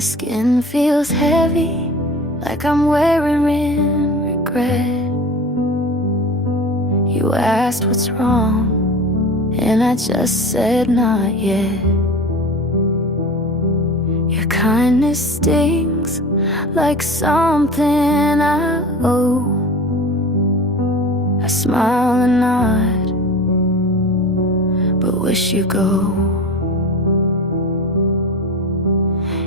My skin feels heavy, like I'm wearing regret. You asked what's wrong, and I just said not yet. Your kindness stings like something I owe. I smile and nod, but wish you go.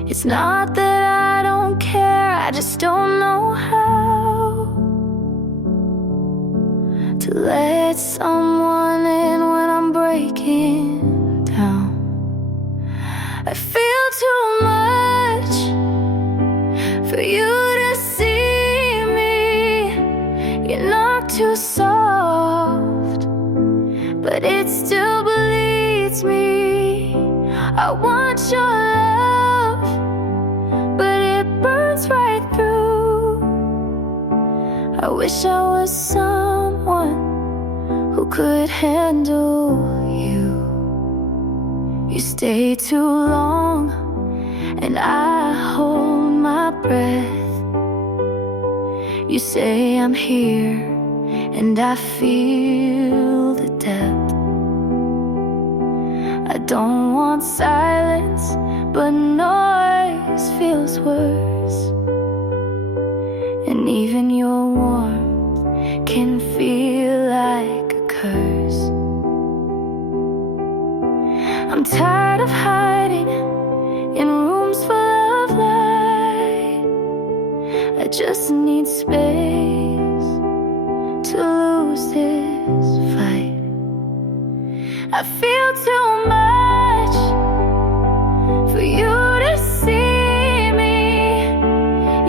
It's not that I don't care, I just don't know how to let someone in when I'm breaking down. I feel too much for you to see me. You're not too soft, but it still bleeds me. I want your love, but it burns right through. I wish I was someone who could handle you. You stay too long, and I hold my breath. You say I'm here, and I feel the depth. I don't want silence, but noise feels worse. And even your warmth can feel like a curse. I'm tired of hiding in rooms full of light. I just need space to lose this fight. I feel too much for you to see me.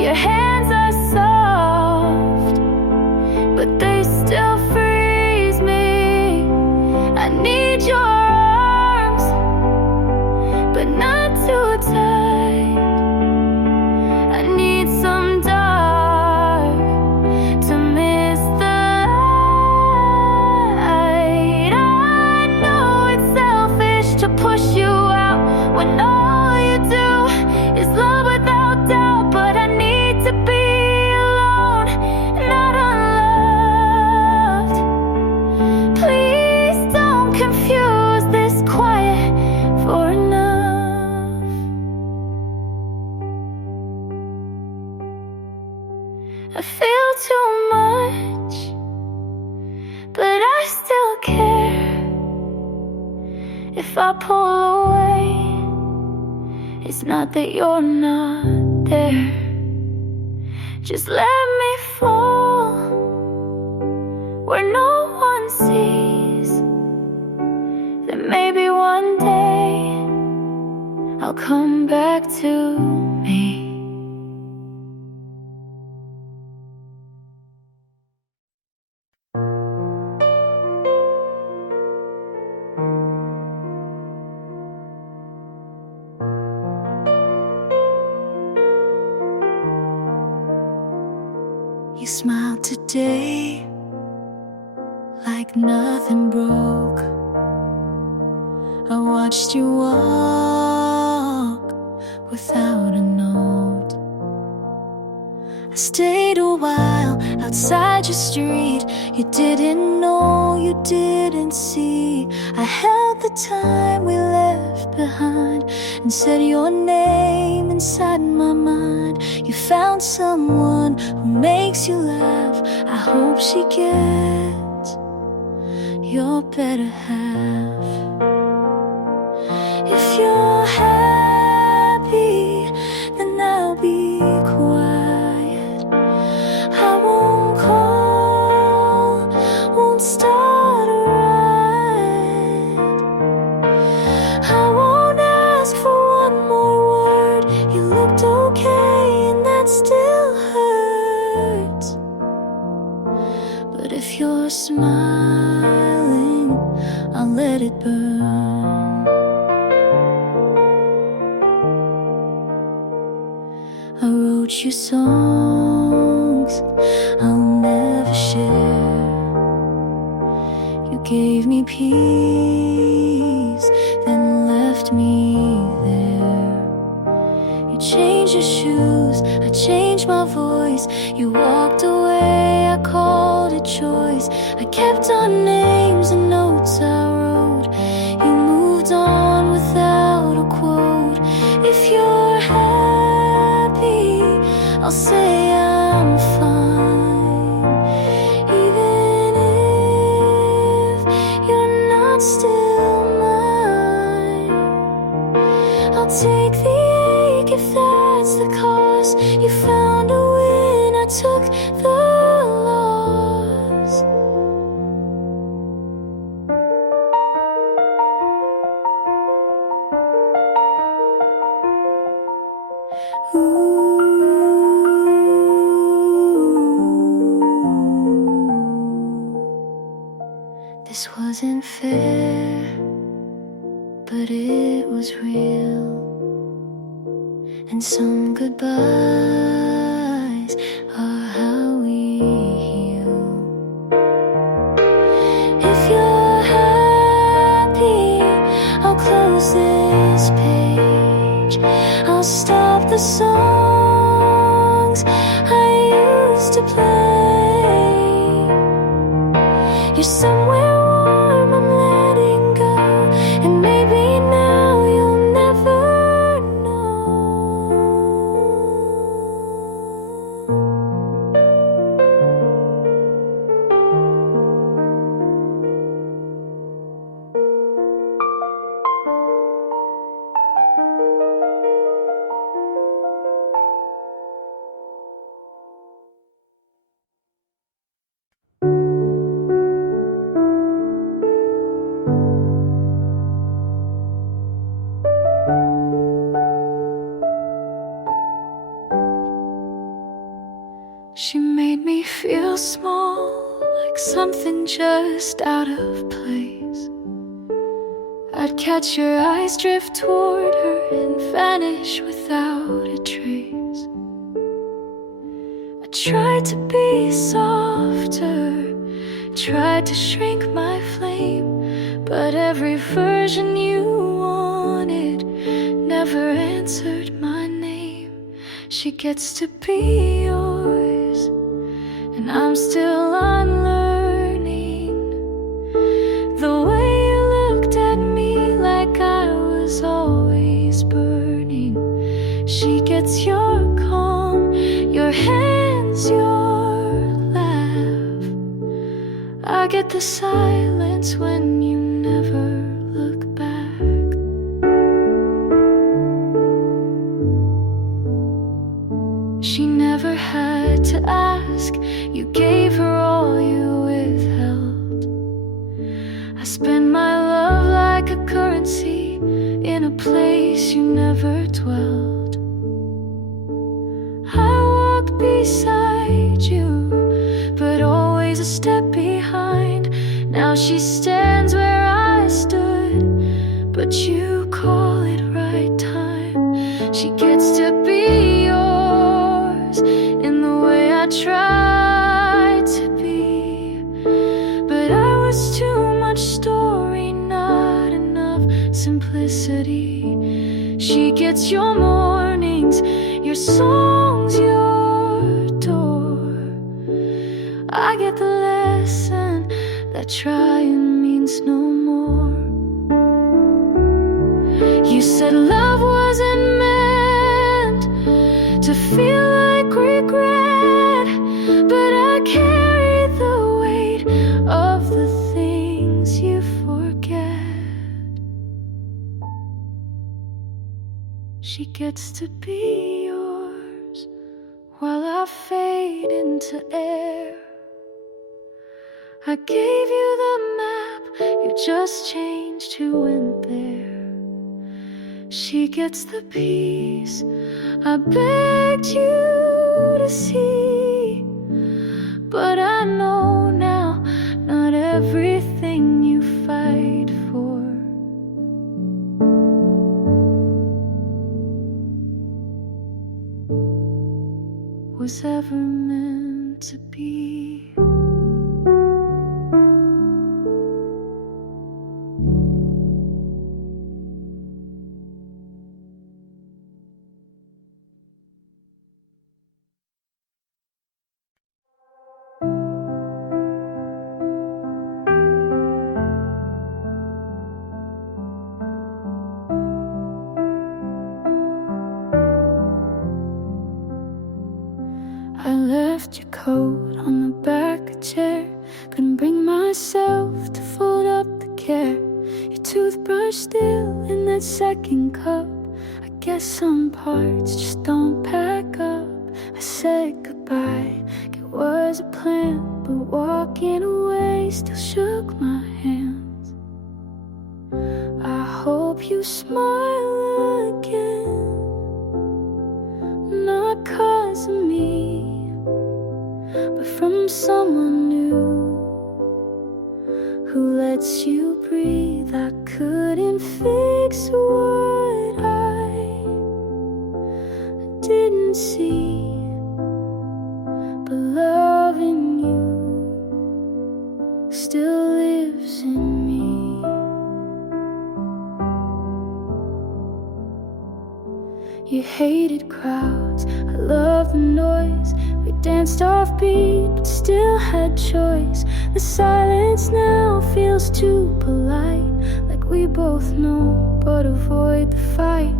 Your hands are soft, but they still freeze me. I need your arms, but not too tight. I need some dark to miss the light. I know it's selfish to push you out when all you do is love without doubt. But I need to be alone, not unloved. Please don't confuse this quiet for enough. I feel too much, but I still care. If I pull away, it's not that you're not there. Just let me fall where no one sees. Then maybe one day I'll come back to me. You smiled today like nothing broke. I watched you walk without a note. I stayed a while outside your street. You didn't know, you didn't see. I held the time we left behind and said your name inside my mind. You found someone who makes you laugh. I hope she gets your better half. If you're happy, then I'll be quiet. I won't call, won't start a riot. I won't ask for one more word. You looked okay, and that still hurts. But if you're smiling, I'll let it burn. I wrote you songs I'll never share. You gave me peace, then left me there. You changed your shoes, I changed my voice. You walked away, I called it choice. I kept our names and notes I wrote. You moved on without a quote. If you're happy, I'll say I'm fine. Even if you're not still mine, I'll take the ache if that's the cost. You found a win, I took the loss. Ooh. This wasn't fair, but it was real. And some goodbyes are how we heal. If you're happy, I'll close this page. I'll stop the songs I used to play. You're somewhere warm, I'm letting go. And maybe now you'll never know. She made me feel small, like something just out of place. I'd catch your eyes drift toward her and vanish without a trace. I tried to be softer, tried to shrink my flame, but every version you wanted never answered my name. She gets to be yours, and I'm still unlearning the way you looked at me like I was always burning. She gets your calm, your hands, your laugh. I get the silence when you never look back. She never had to ask, you gave her all you withheld. I spend my love like a currency in a place you never dwelled. I walked beside you, but always a step behind. Now she stands where I stood, but you call it right time. She gets to be yours in the way I tried to be, but I was too much story, not enough simplicity. She gets your mornings, your songs, your door. I get the lesson that trying means no more. You said love wasn't meant to feel like regret, but I carry the weight of the things you forget. She gets to be yours while I fade into air. I gave you the map, you just changed who went there. She gets the peace I begged you to see, but I know now not everything you fight for was ever meant to be. coat on the back of a chair. Couldn't bring myself to fold up the care. Your toothbrush still in that second cup. I guess some parts just don't pack up. I said goodbye, it was a plan, but walking away still shook my hands. I hope you smile again, not 'cause of me, but from someone new who lets you breathe. I couldn't fix what I didn't see, but loving you still lives in me. You hated crowds, I love the noise. We danced offbeat, but still had choice. The silence now feels too polite, like we both know, but avoid the fight.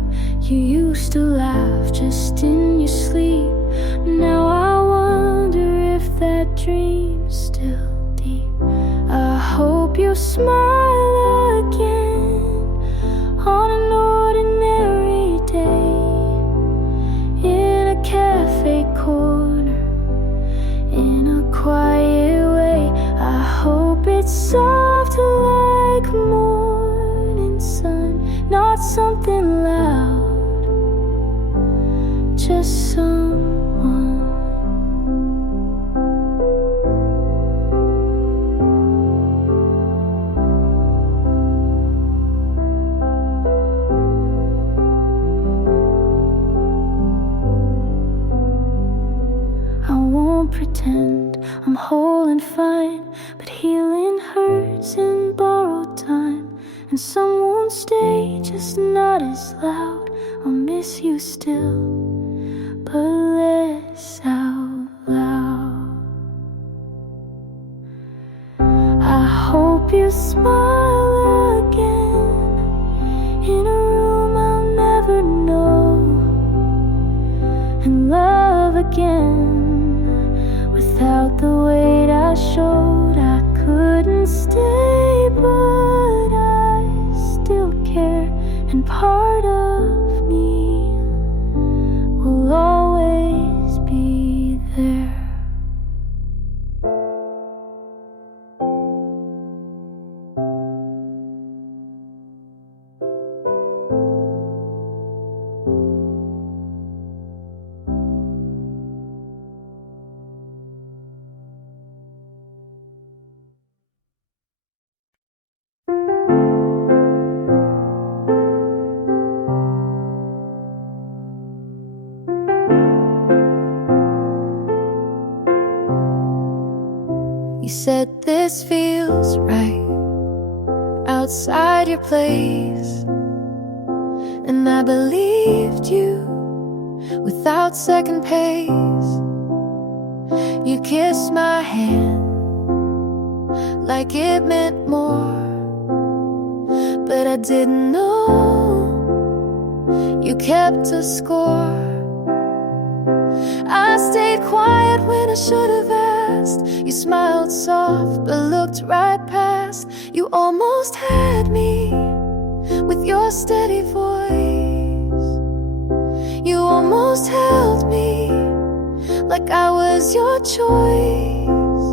You used to laugh just in your sleep. Now I wonder if that dream's still deep. I hope you smile again on an ordinary day, in a cafe corner, in a quiet way. I hope it's soft like morning sun, not something loud, just someone. I won't pretend I'm whole and fine, but healing hurts in borrowed time, and some won't stay, just not as loud. I'll miss you still, but less out loud. I hope you smile again in a room I'll never know, and love again without the weight I showed. I couldn't stay, but I still care, and part of me will always be there. You said this feels right, outside your place, and I believed you without second pace. You kissed my hand like it meant more, but I didn't know you kept a score. I stayed quiet when I should have asked. You smiled soft but looked right past. You almost had me with your steady voice. You almost held me like I was your choice,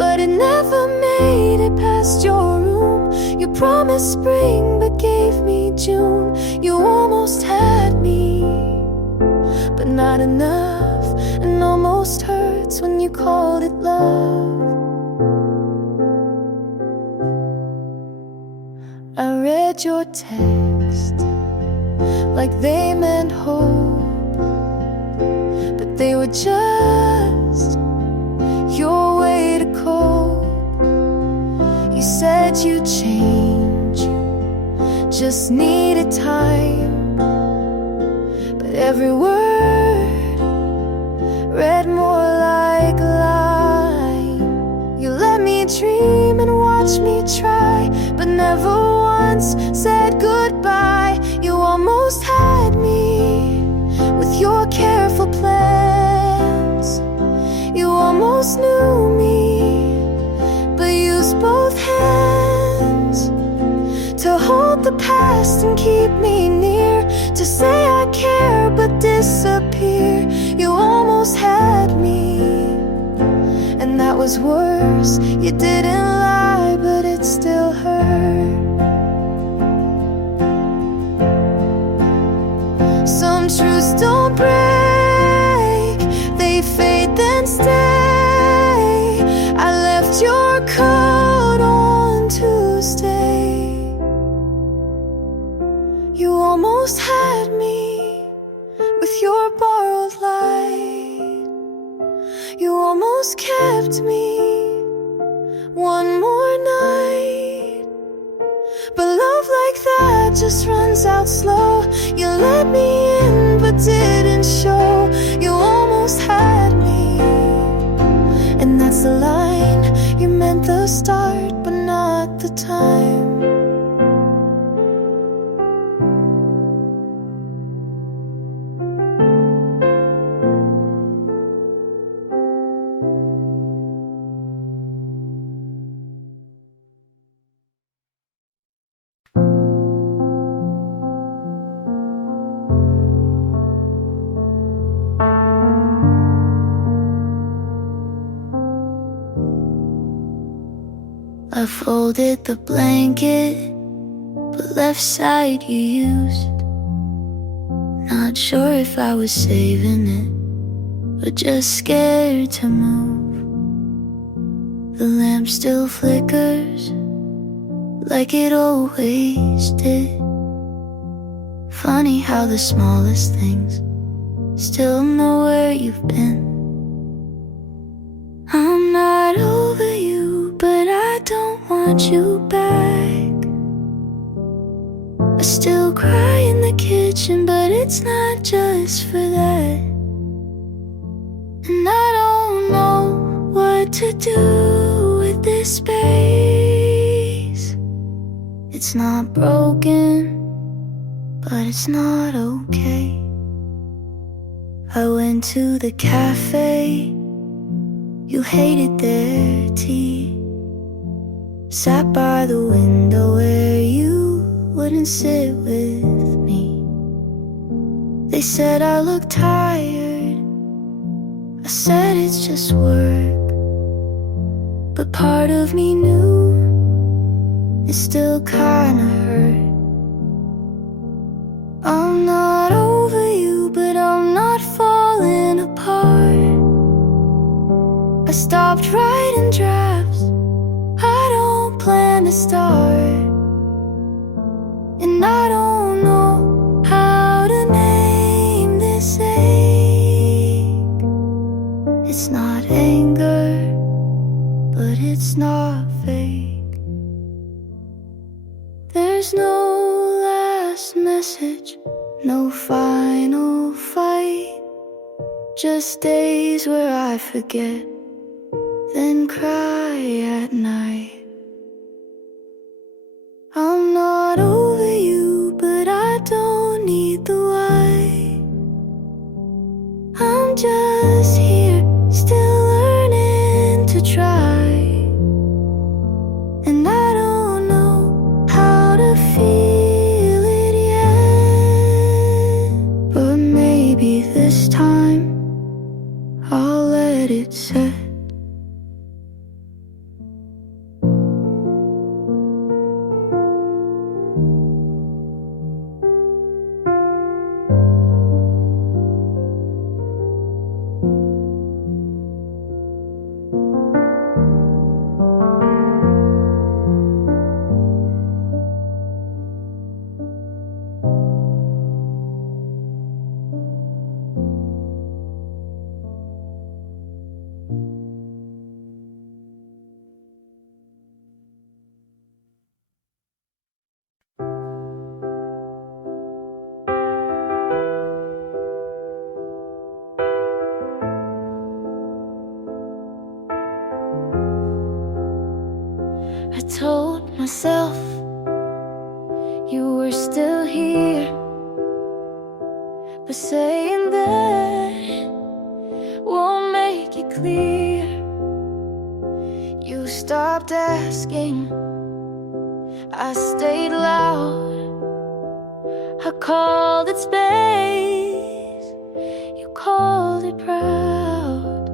but it never made it past your room. You promised spring but gave me June. You almost had me, but not enough, and almost hurts when you called it love. I read your text like they meant hope, but they were just your way to cope. You said you'd change, just needed time, but every word read more like a lie. You let me dream and watch me try, but never once said goodbye. You almost had me with your careful plans. You almost almost knew me, but used both hands to hold the past and keep me near, to say I care but disappear. You almost had me, and that was worse. You didn't lie, but it still hurt. Some truths don't break, they fade then stay. I left your coat on Tuesday. You almost had me with your borrowed light. You almost kept me one more night, but love like that just runs out slow. You let me in but didn't show. You almost had me, and that's the line. You meant the start but not the time. I folded the blanket, but left side you used. Not sure if I was saving it, or just scared to move. The lamp still flickers, like it always did. Funny how the smallest things still know where you've been. I'm not over you, but I don't want you back. I still cry in the kitchen, but it's not just for that. And I don't know what to do with this space. It's not broken, but it's not okay. I went to the cafe, you hated their tea. Sat by the window where you wouldn't sit with me. They said I looked tired, I said it's just work. But part of me knew it still kinda hurt. I'm not over you, but I'm not falling apart. I stopped writing drafts, I don't plan to start. And I don't know how to name this ache. It's not anger, but it's not fake. There's no last message, no final fight. Just days where I forget, then cry at night. I'm not over you, but I don't need the why. I'm just here, still learning to try. And I don't know how to feel it yet, but maybe this time I'll let it set. I told myself you were still here, but saying that won't make it clear. stopped asking. I stayed loud. I called it space, you called it proud.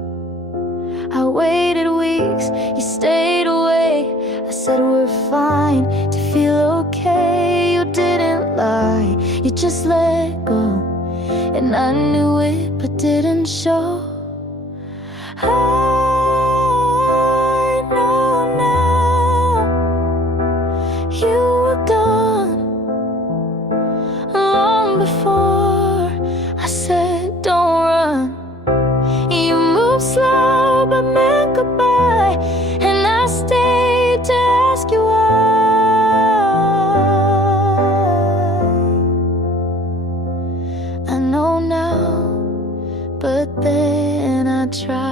I waited weeks, you stayed away. I said we're fine, to feel okay. You didn't lie, you just let go. And I knew it, but didn't show. I know now you were gone long before I said don't run. You moved slow but meant goodbye, and I stayed to ask you why. I know now, but then I tried.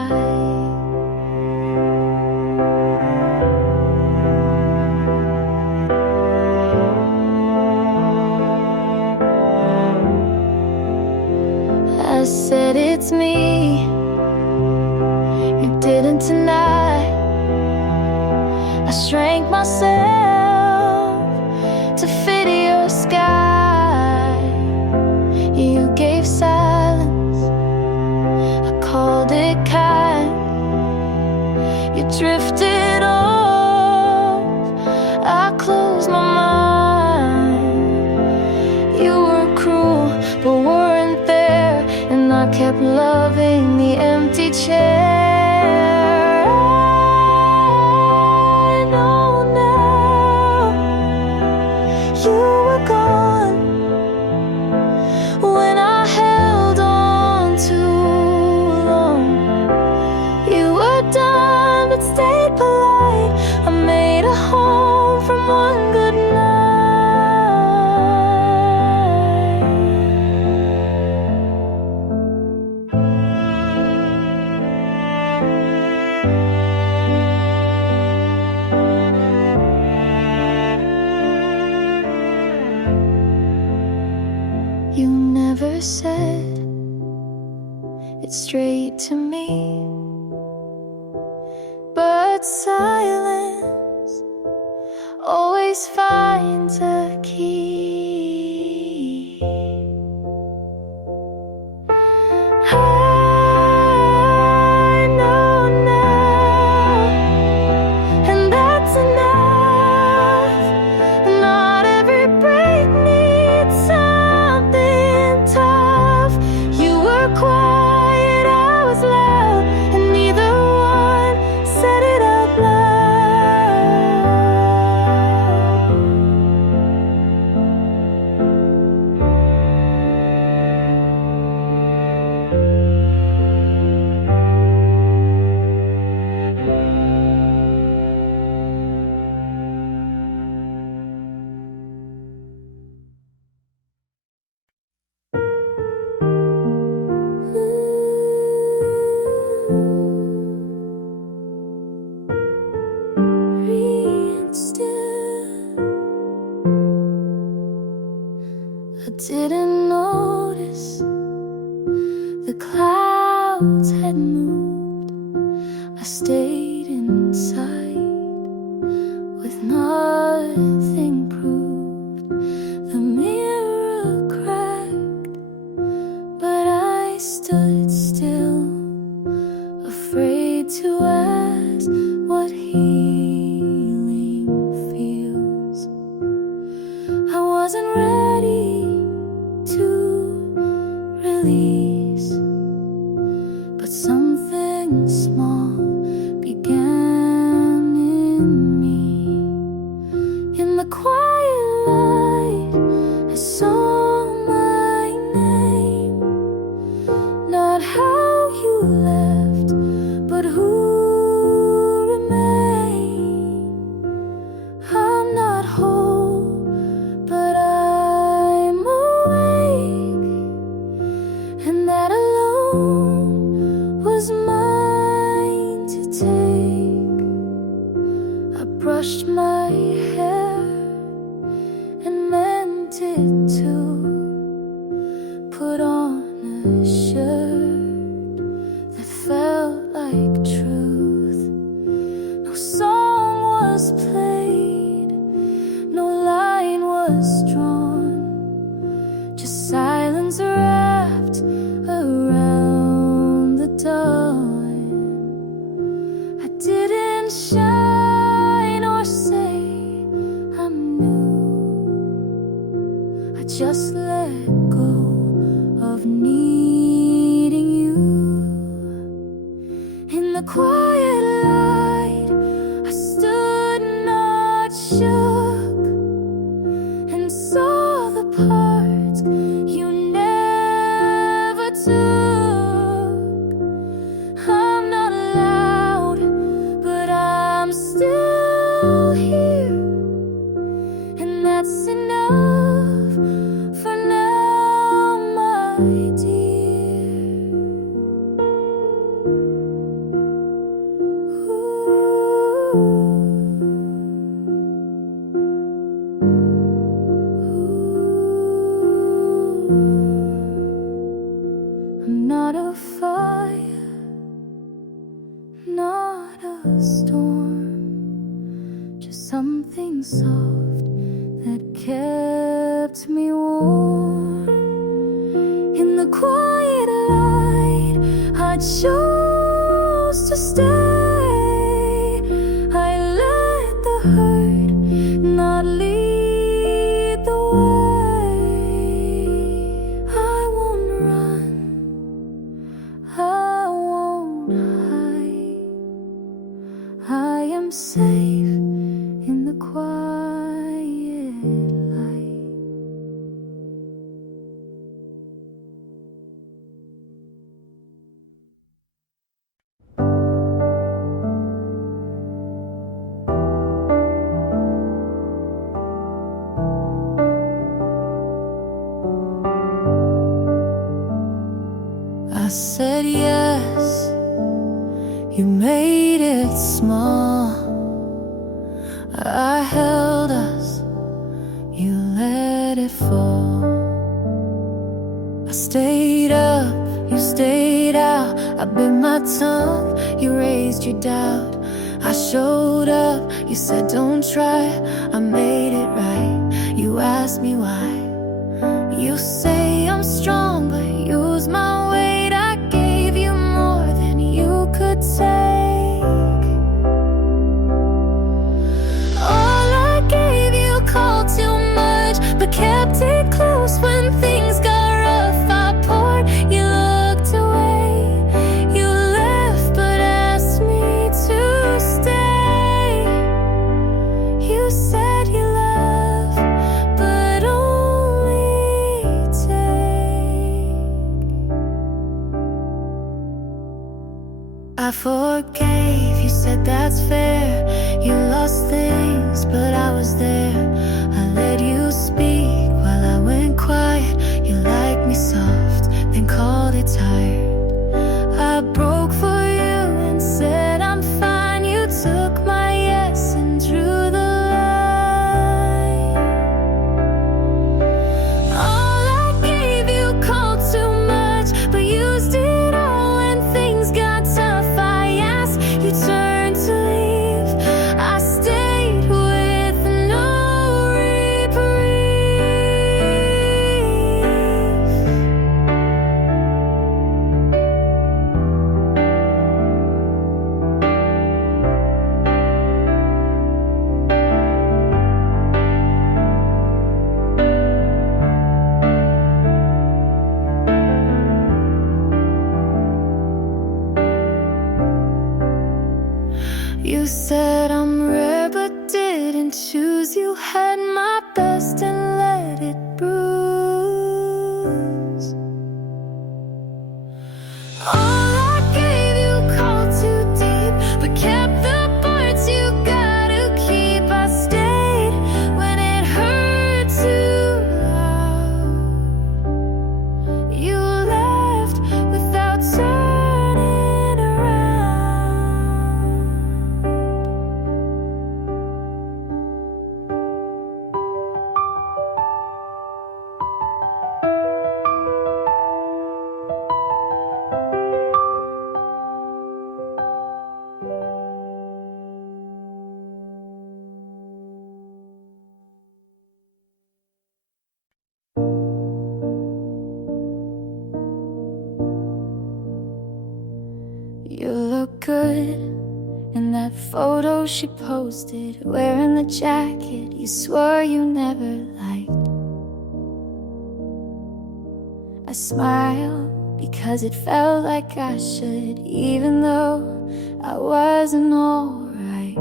I said it's me, you didn't deny. I shrank myself to fit your sky. You gave silence, I called it kind. You drifted off, I closed my mind. You were cruel, but weren't there, and I kept loving the empty chair. I know now you were gone when I held on too long. You were done but stayed polite. I made a home from one good night. You never said it straight to me, but silence always finds a key. I know now, and that's enough. Not every break needs something tough. You were quiet, I was loud, and neither one said it out loud. I didn't notice the clouds had moved. I stayed inside with nothing proved. The mirror cracked, but I stood still, afraid to ask what healing feels. I wasn't ready to release, but something small began in me. In the quiet light, I saw my name. Not how you left, but who remained. I'm not whole, but I'm awake, and was drawn, just silence wrapped around the dawn. I didn't shine or say I'm new, I just let go of needing you. In the quiet light, I stood not shook and saw the parts you never took. I'm not loud, but I'm still here, and that's enough for now, my dear. I'm not a fire, not a storm, just something soft that kept me warm. In the quiet light, I chose to stay. I let the hurt not lead the way. I won't run, I won't hide. I am safe in the quiet light. I said yes, you made it small. I held us, you let it fall. I stayed up, you stayed out. I bit my tongue, you raised your doubt. I showed up, you said don't try. I made it right, you asked me why. You say I'm strong, but use my weight. I gave you more than you could take. All I gave you called too much, but kept it close when things got rough. I poured, you looked away. You left, but asked me to stay. You said you love, but only take. I forgave, you said that's fair. You lost things, but I was there. I let you speak while I went quiet. You liked me soft, then called it tired. I broke for you and said I'm fine. You took my yes and drew the line. All I gave you called too much, but used it all when things got tough. I asked, you turned to leave. I stayed with no good in that photo she posted, wearing the jacket you swore you never liked. I smiled because it felt like I should, even though I wasn't alright.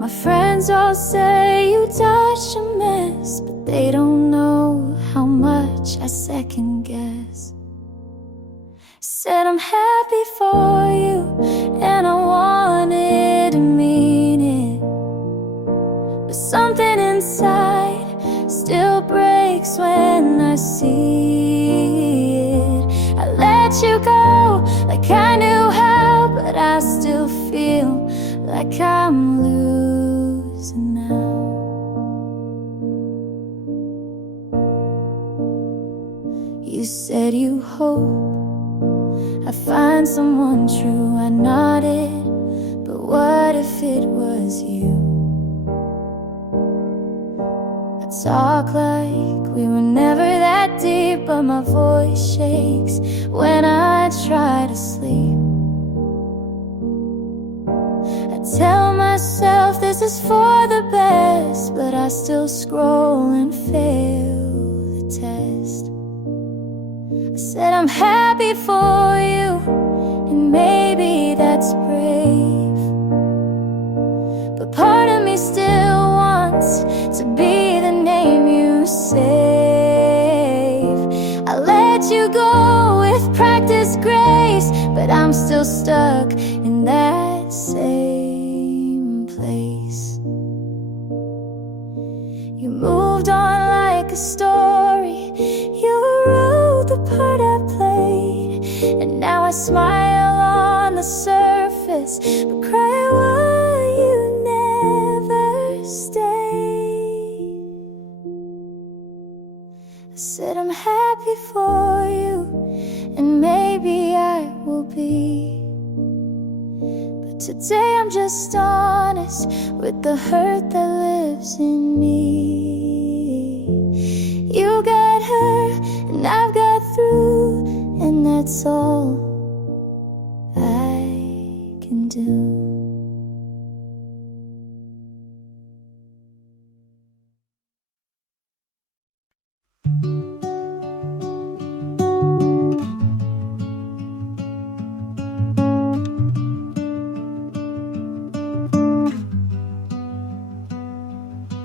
My friends all say you dodged a mess, but they don't know how much I second guess. Said I'm happy for you, and I wanted to mean it, but something inside still breaks when I see it. I let you go like I knew how, but I still feel like I'm losing now. You said you hope I find someone true. I nodded, but what if it was you? I talk like we were never that deep, but my voice shakes when I try to sleep. I tell myself this is for the best, but I still scroll and fail the test. I said I'm happy for you, and maybe that's brave, but part of me still wants to be the name you save. I let you go with practice grace, but I'm still stuck in that same place. You moved on like a story, you wrote the part I played, and now I smile on the surface, but cry why you never stayed. I said I'm happy for you, and maybe I will be, but today I'm just honest with the hurt that lives in me. You got her, and I've got through, and that's all I can do.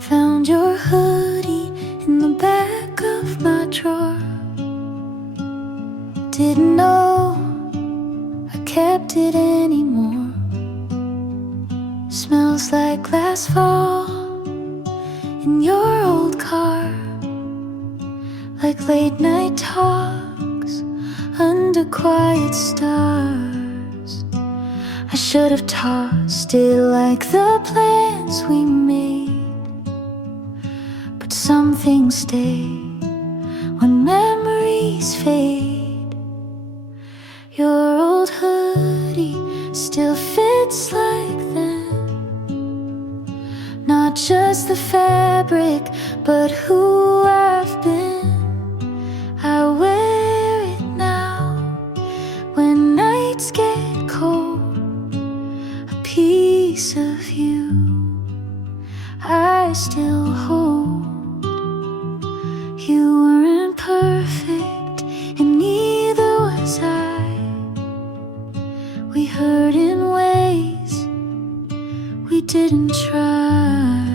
Found your hoodie in the back of my drawer. Didn't know I kept it anymore. Smells like last fall in your old car, like late night talks under quiet stars. I should have tossed it like the plans we made, but some things stay when memories fade. Your old hoodie still fits like then, not just the fabric, but who I've been. I wear it now when nights get cold, a piece of you I still hold. You weren't perfect, and neither was I. We hurt in ways we didn't try,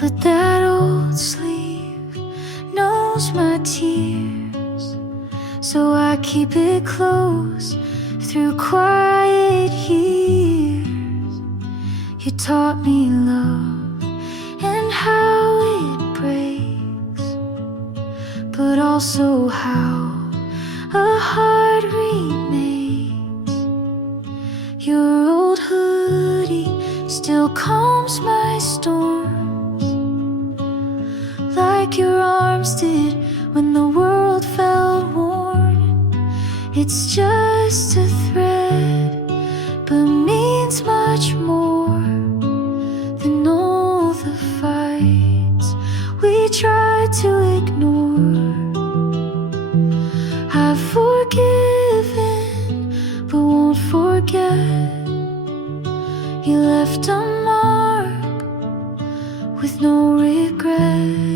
but that old sleeve knows my tears, so I keep it close through quiet years. You taught me love and how it breaks, but also how a heart remakes. Your old hoodie still calms my storms, like your arms did when the world felt worn. It's just a thread, but means much more than all the fights we tried to ignore. I've forgiven with no regret.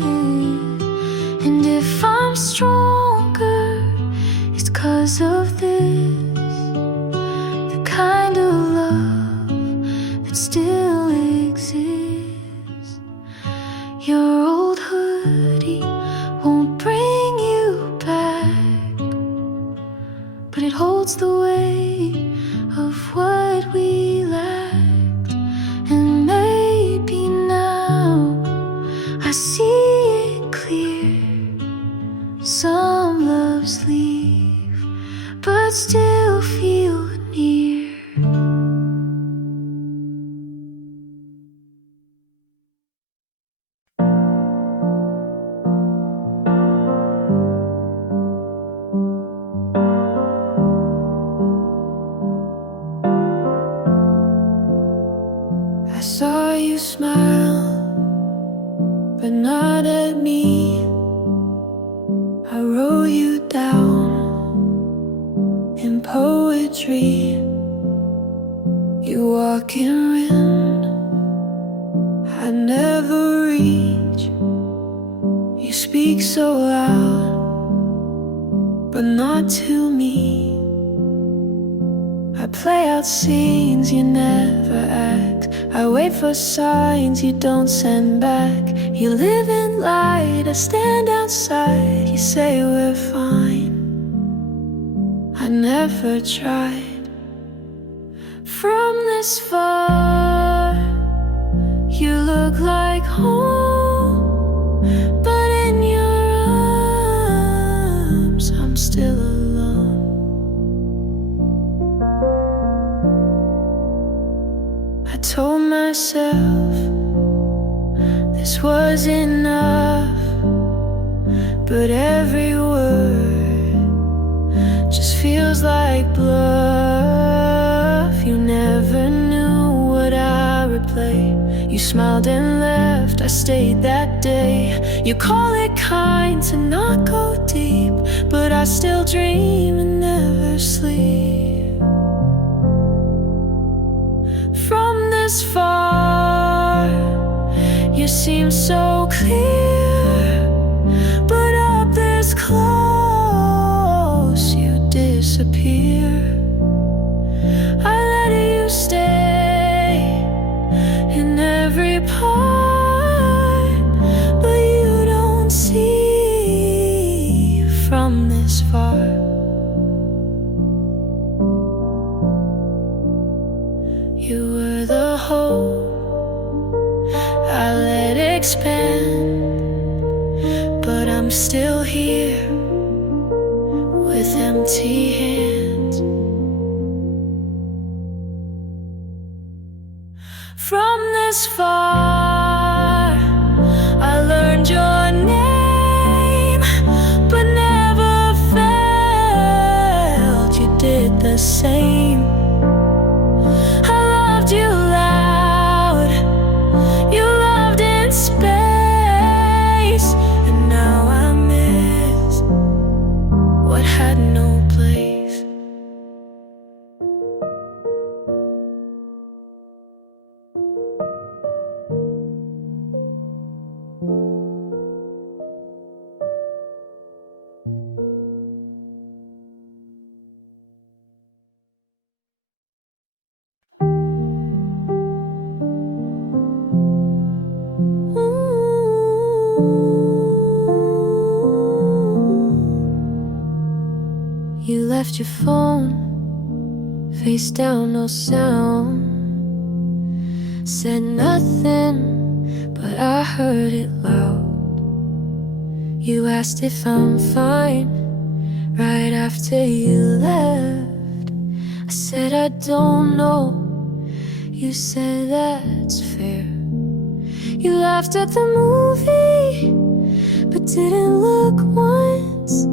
And if I'm stronger, it's 'cause of this, the kind of love that still exists. Your old hoodie won't bring you back, but it holds the weight of what we lacked. And maybe now I see it clear. Some loves leave, but still feel near. I saw you smile, but not at me. I wrote you down in poetry. You walk in wind I never reach. You speak so loud, but not to me. I play out scenes you never act. I wait for signs you don't send back. You live in light, I stand outside. You say we're fine, I never tried. From this far, you look like home, but in your arms, I'm still alone. I told myself this was enough, but every word just feels like bluff. You never knew what I would play. You smiled and left, I stayed that day. You call it kind to not go deep, but I still dream and never sleep. From this far, you seem so clear, but up this close, you disappear. I let you stay in every part, but you don't see from this far. You were the hope I let expand, but I'm still here with empty hands. From this far, I learned your name, but never felt you did the same. I loved you loud, you loved in space, and now I miss what had no place. You left your phone face down, no sound. Said nothing, but I heard it loud. You asked if I'm fine right after you left. I said I don't know. You said that's fair. You laughed at the movie, but didn't look once.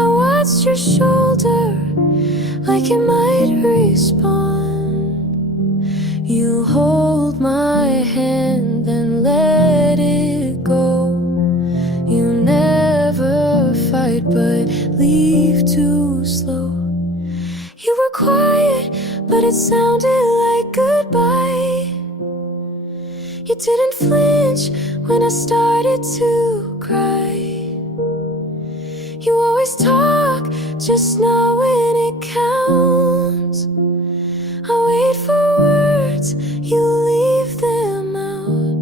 I watched your shoulder like it might respond. You hold my hand and let it go. You never fight but leave too slow. You were quiet, but it sounded like goodbye. You didn't flinch when I started to cry. You always talk, just not when it counts. I wait for words, you leave them out.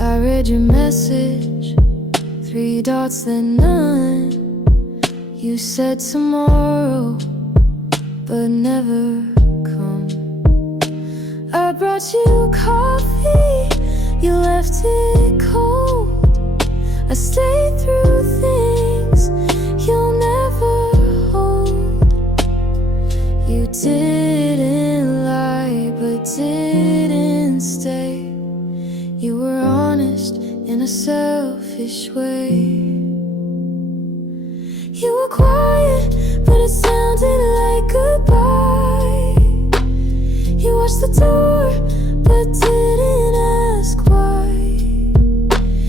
I read your message, 3 dots then none. You said tomorrow, but never come. I brought you coffee, you left it cold. I stayed through things you'll never hold. You didn't lie, but didn't stay. You were honest in a selfish way. You were quiet, but it sounded like goodbye. You watched the door, but didn't ask why.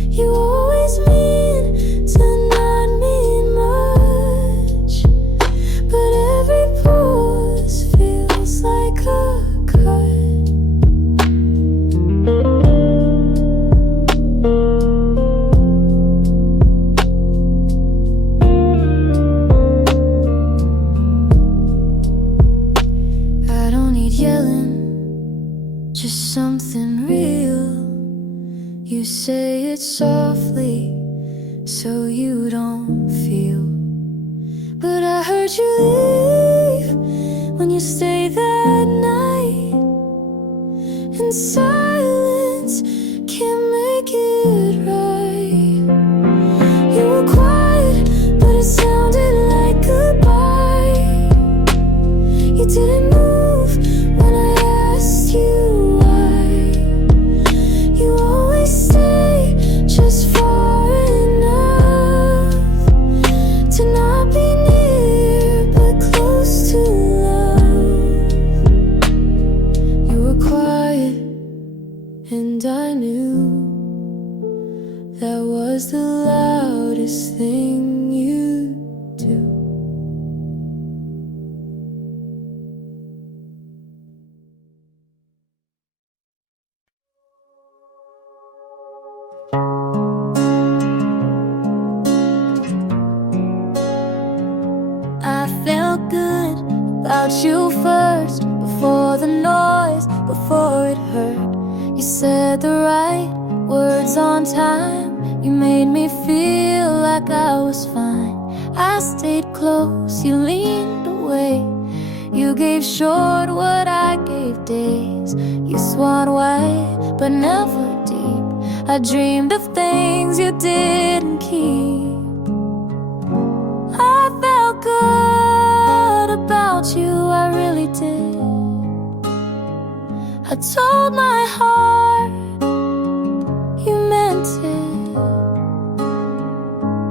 You always mean to not mean much, but every pause feels like a cut. Just something real. You say it softly so you don't feel. But I heard you leave when you stayed that night. And silence can't make it right. You were quiet, but it sounded like goodbye. You didn't move when I asked you. Just far enough to not be near, but close to love. You were quiet, and I knew that was the loudest thing you'd do. About you first, before the noise, before it hurt. You said the right words on time. You made me feel like I was fine. I stayed close, you leaned away. You gave short what I gave days. You swung wide, but never deep. I dreamed of things you didn't keep. I felt good about you, I really did. I told my heart you meant it,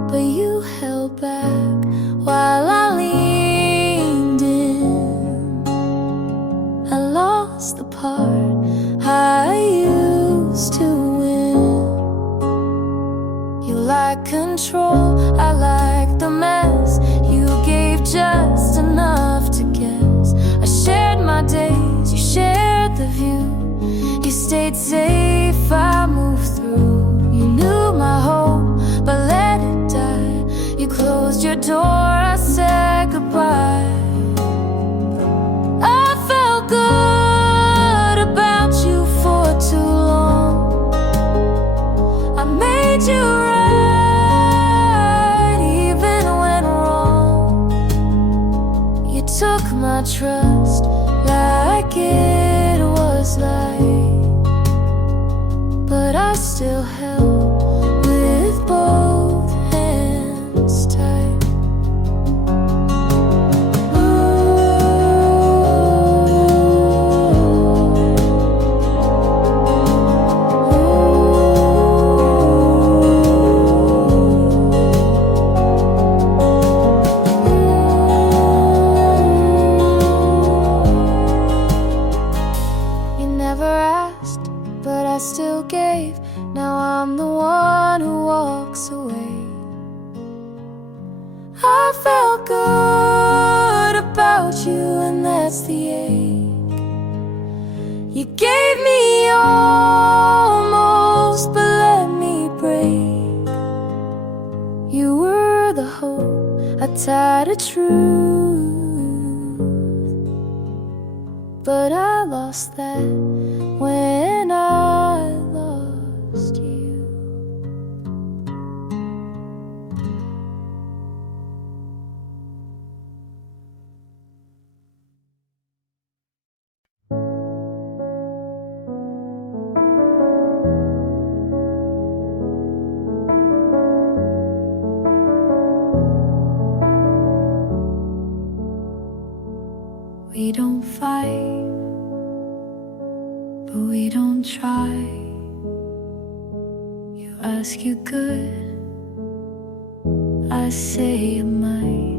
but you held back while I leaned in. I lost the part I used to win. You like control, I like the mess. You gave just enough to guess. I shared my days, you shared the view. You stayed safe, I moved through. You knew my hope, but let it die. You closed your door, I said goodbye. I felt good about you for too long. I made you right, even when wrong. You took my trust like it was light, but I still held with both hands tight. hope, I tied a truth, but I lost that when I lost you. We don't fight, but we don't try. You ask you good, I say I might.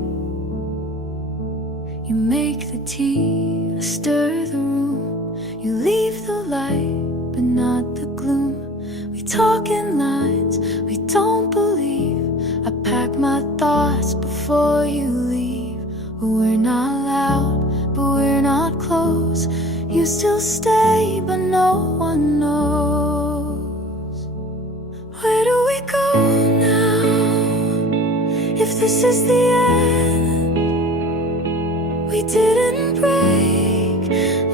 You make the tea, I stir the room. You leave the light, but not the gloom. We talk in lines we don't believe. I pack my thoughts before you leave. We're not loud, but we're not close. You still stay, but no one knows. Where do we go now? If this is the end, we didn't break,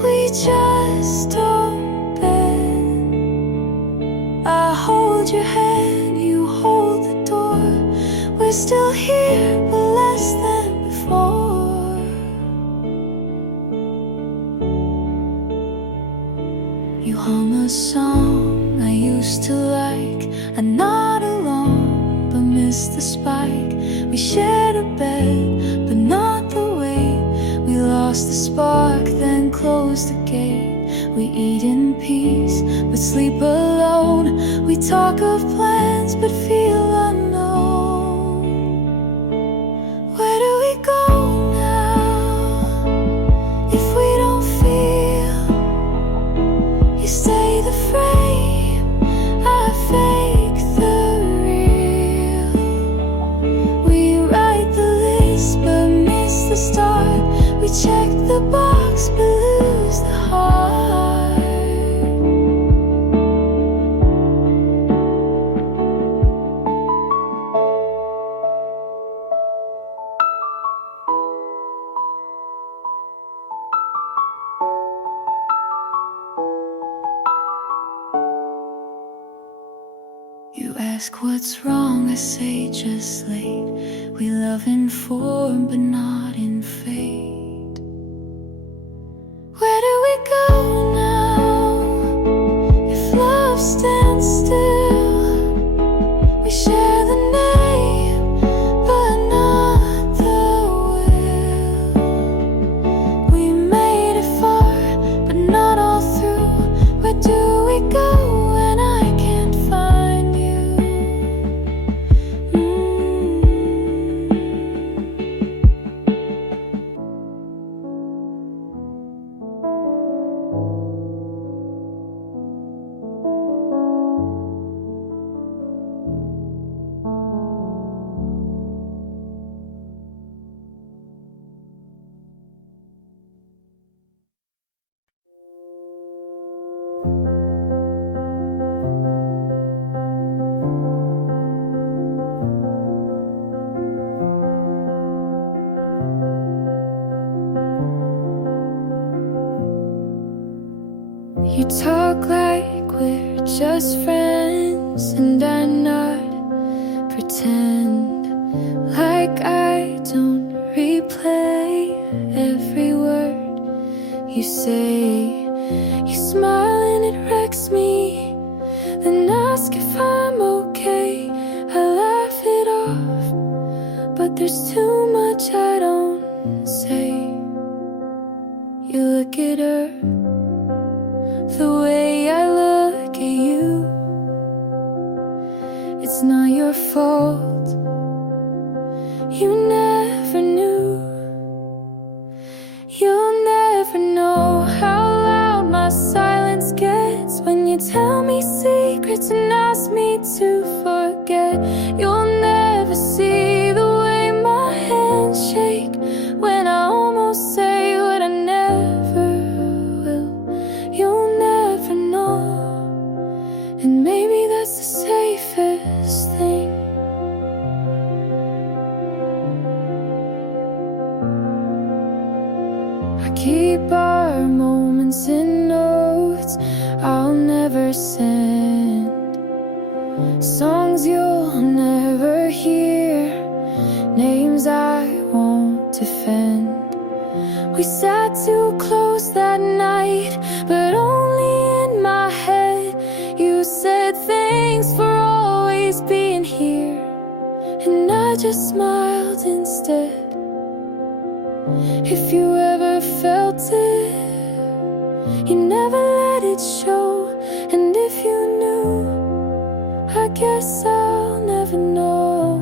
we just don't bend. I hold your hand, you hold the door. We're still here, but less than before. You hum a song I used to like. I'm not alone, but miss the spike. We shared a bed, but not the weight. We lost the spark, then closed the gate. We eat in peace, but sleep alone. We talk of plans, but feel unknown. Where do we go now? If we don't feel, you stay the frame, I fake the real. We write the list but miss the start. We check the box but lose the heart. You ask what's wrong, I say just late. We love in form but not in fate. Where do we go now? If love stands still, we share the name but not the will. We made it far but not all through. Where do we go when I can't find you? You talk like we're just friends, and I nod, pretend like I don't replay every word you say. You smile and it wrecks me, then ask if I'm okay. I laugh it off, but there's too much I don't say. You look at her the way I look at you. It's not your fault, you never knew. You'll never know how loud my silence gets when you tell me secrets and ask me to forget. You'll never see the way my hands shake when I almost say what I never will. You'll never know, and maybe that's the safest thing. keep our moments in notes I'll never send, songs you'll never hear, names I won't defend. We sat too close that night, but only in my head. You said thanks for always being here, and I just smiled instead. If you ever felt it, you never let it show. And if you knew, I guess I'll never know.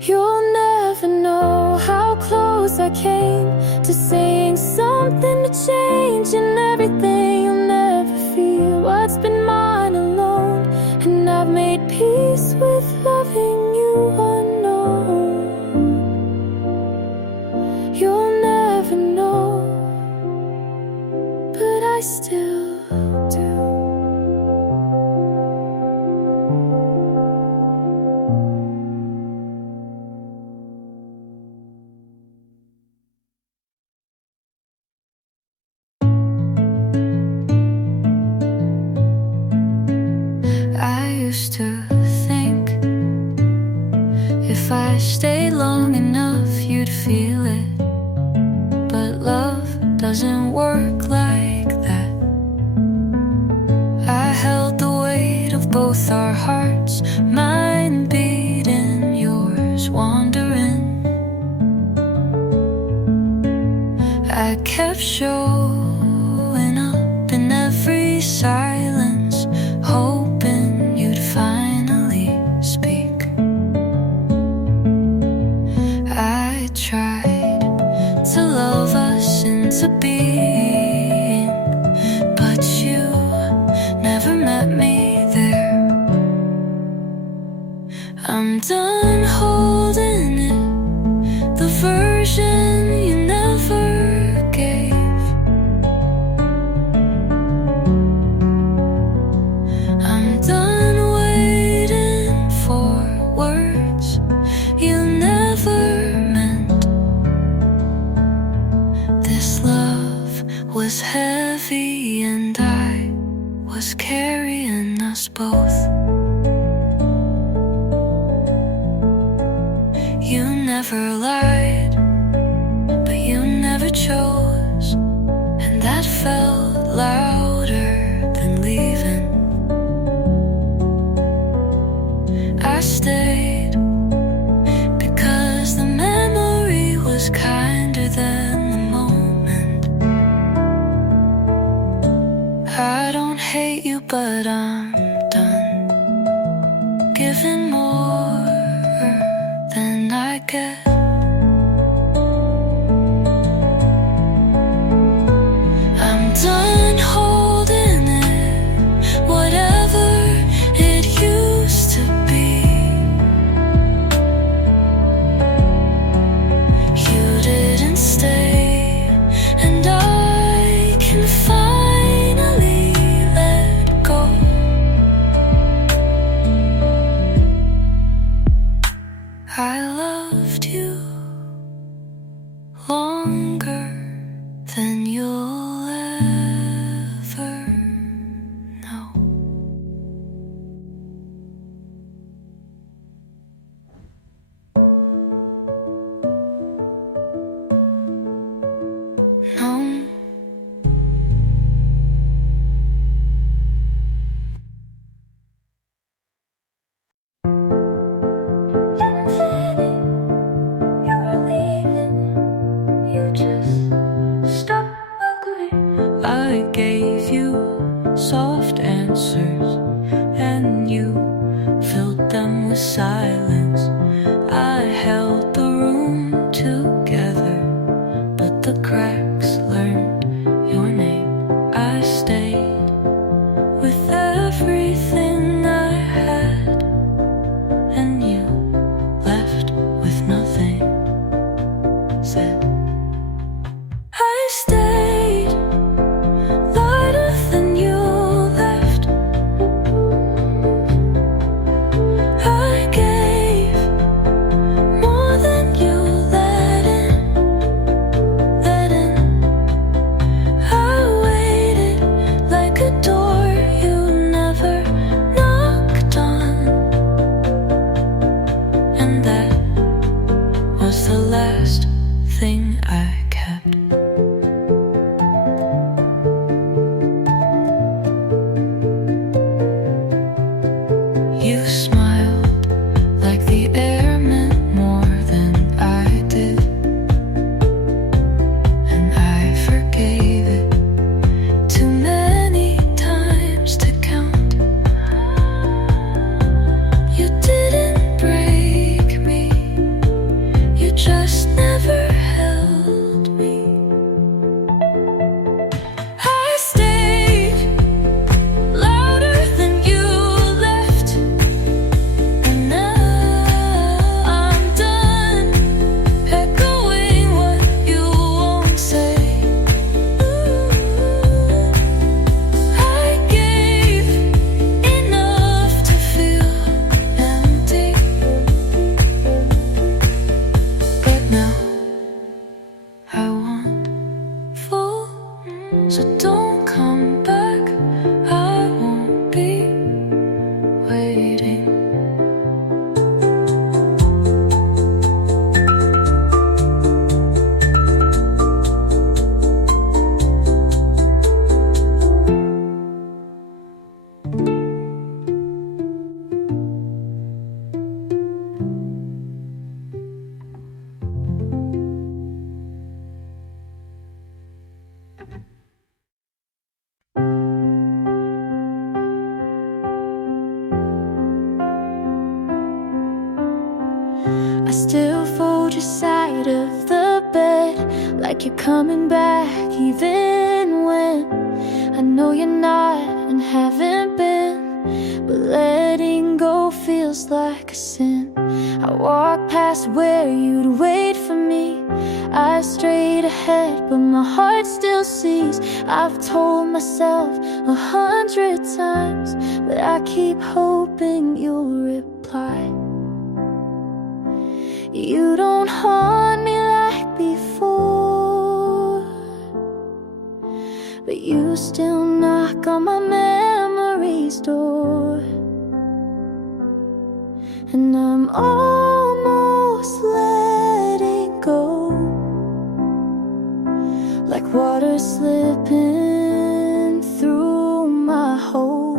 You'll never know how close I came to saying something to change, and everything you'll never feel what's been mine alone. And I've made peace with loving you unknown. You'll never know, but I still do. I used to think if I stayed long enough, you'd feel it. But love doesn't work like that. I held the weight of both our hearts, mine beating, yours wandering. I kept showing up in every silence, hoping you'd finally speak. I tried to love us into being, but you never met me there. I'm done holding it, the version you never gave. I'm done waiting for words you never meant. This love was heavy, and I was carrying us both. You never lied, but you never chose, and that felt louder than leaving. I stayed because the memory was kinder than the moment. I don't hate you, but I'm done giving more than I get. I'm done holding it, whatever it used to be. You didn't stay, and I can finally let go. I loved you longer than you'll ever know. No. I gave you soft answers, and you filled them with silence. I held the room together, but the cracks learned your name. I stayed with everything I had, and you left with nothing said. I stayed lighter than you left. I gave more than you let still fold your side of the bed, like you're coming back even when I know you're not and haven't been. But letting go feels like a sin. I walk past where you'd wait for me. I strayed ahead, but my heart still sees. I've told myself 100 times, but I keep hoping you'll reply. You don't haunt me like before, but you still knock on my memory's door. And I'm almost letting go, like water slipping through my hold.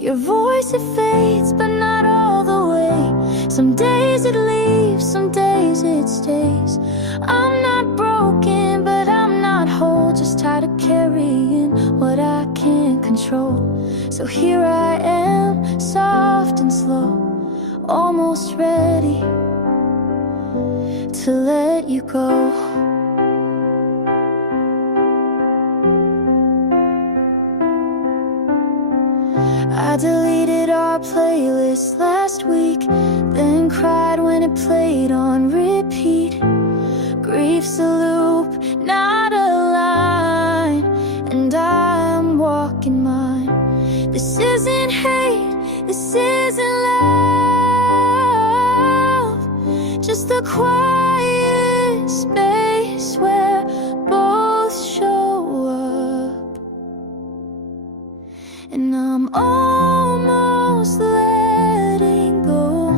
Your voice, it fades, but not all the way. Some days it leaves, some days it stays. I'm not broken, but I'm not whole, just tired of carrying what I can't control. So here I am, soft and slow, almost ready to let you go. I deleted our playlist last week, then cried when it played on repeat. Grief's a loop, not a line, and I'm walking mine. This isn't hate, this isn't love, just the quiet space where both show up. And I'm almost letting go.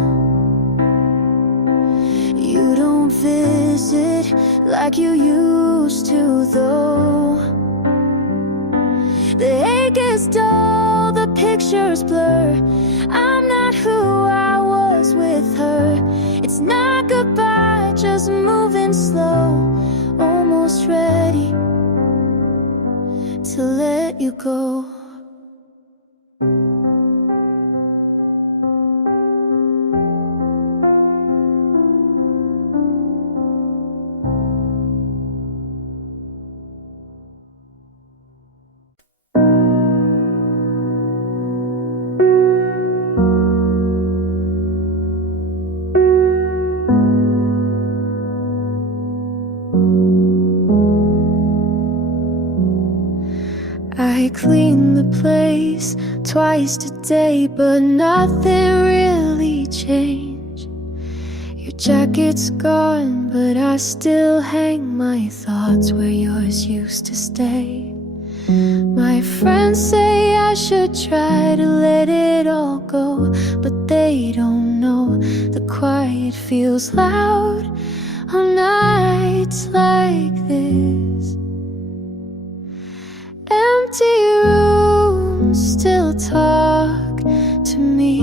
You don't visit like you used to, though. The ache is dull, the pictures blur. I'm not who I was with her. It's not goodbye, just moving slow, almost ready to let you go. I clean the place twice today, but nothing really changed. Your jacket's gone, but I still hang my thoughts where yours used to stay. My friends say I should try to let it all go, but they don't know the quiet feels loud on nights like this. Empty rooms still talk to me.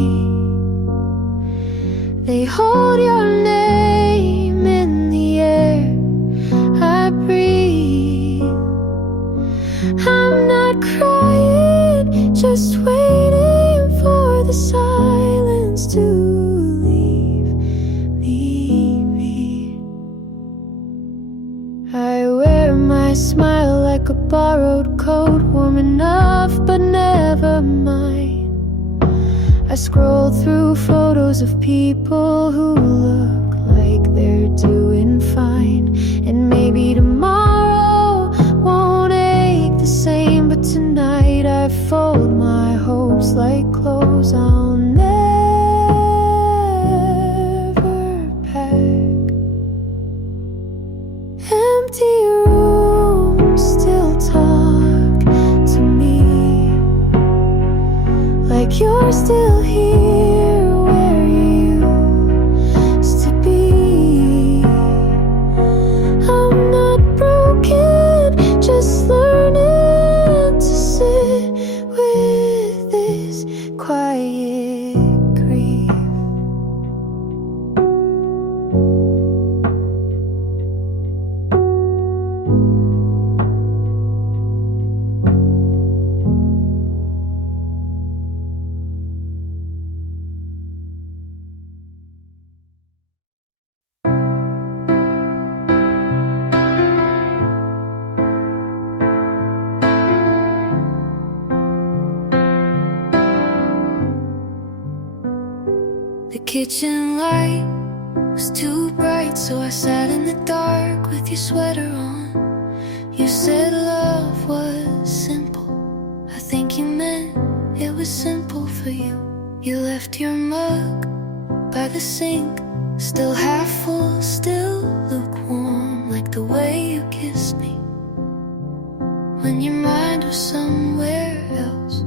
They hold your name in the air I breathe. I'm not crying, just waiting for the silence to leave me be. I wear my smile like a borrowed coat, warm enough but never mine. I scroll through photos of people who look like they're doing fine. And maybe tomorrow won't ache the same, but tonight I fold my hopes like clothes I'll never pack. Empty rooms still talk to me, like you're still here where you used to be. I'm not broken, just learning to sit with this quiet grief. The kitchen light was too bright, so I sat in the dark with your sweater on. You said love was simple. I think you meant it was simple for you. You left your mug by the sink, still half full, still lukewarm, like the way you kissed me when your mind was somewhere else.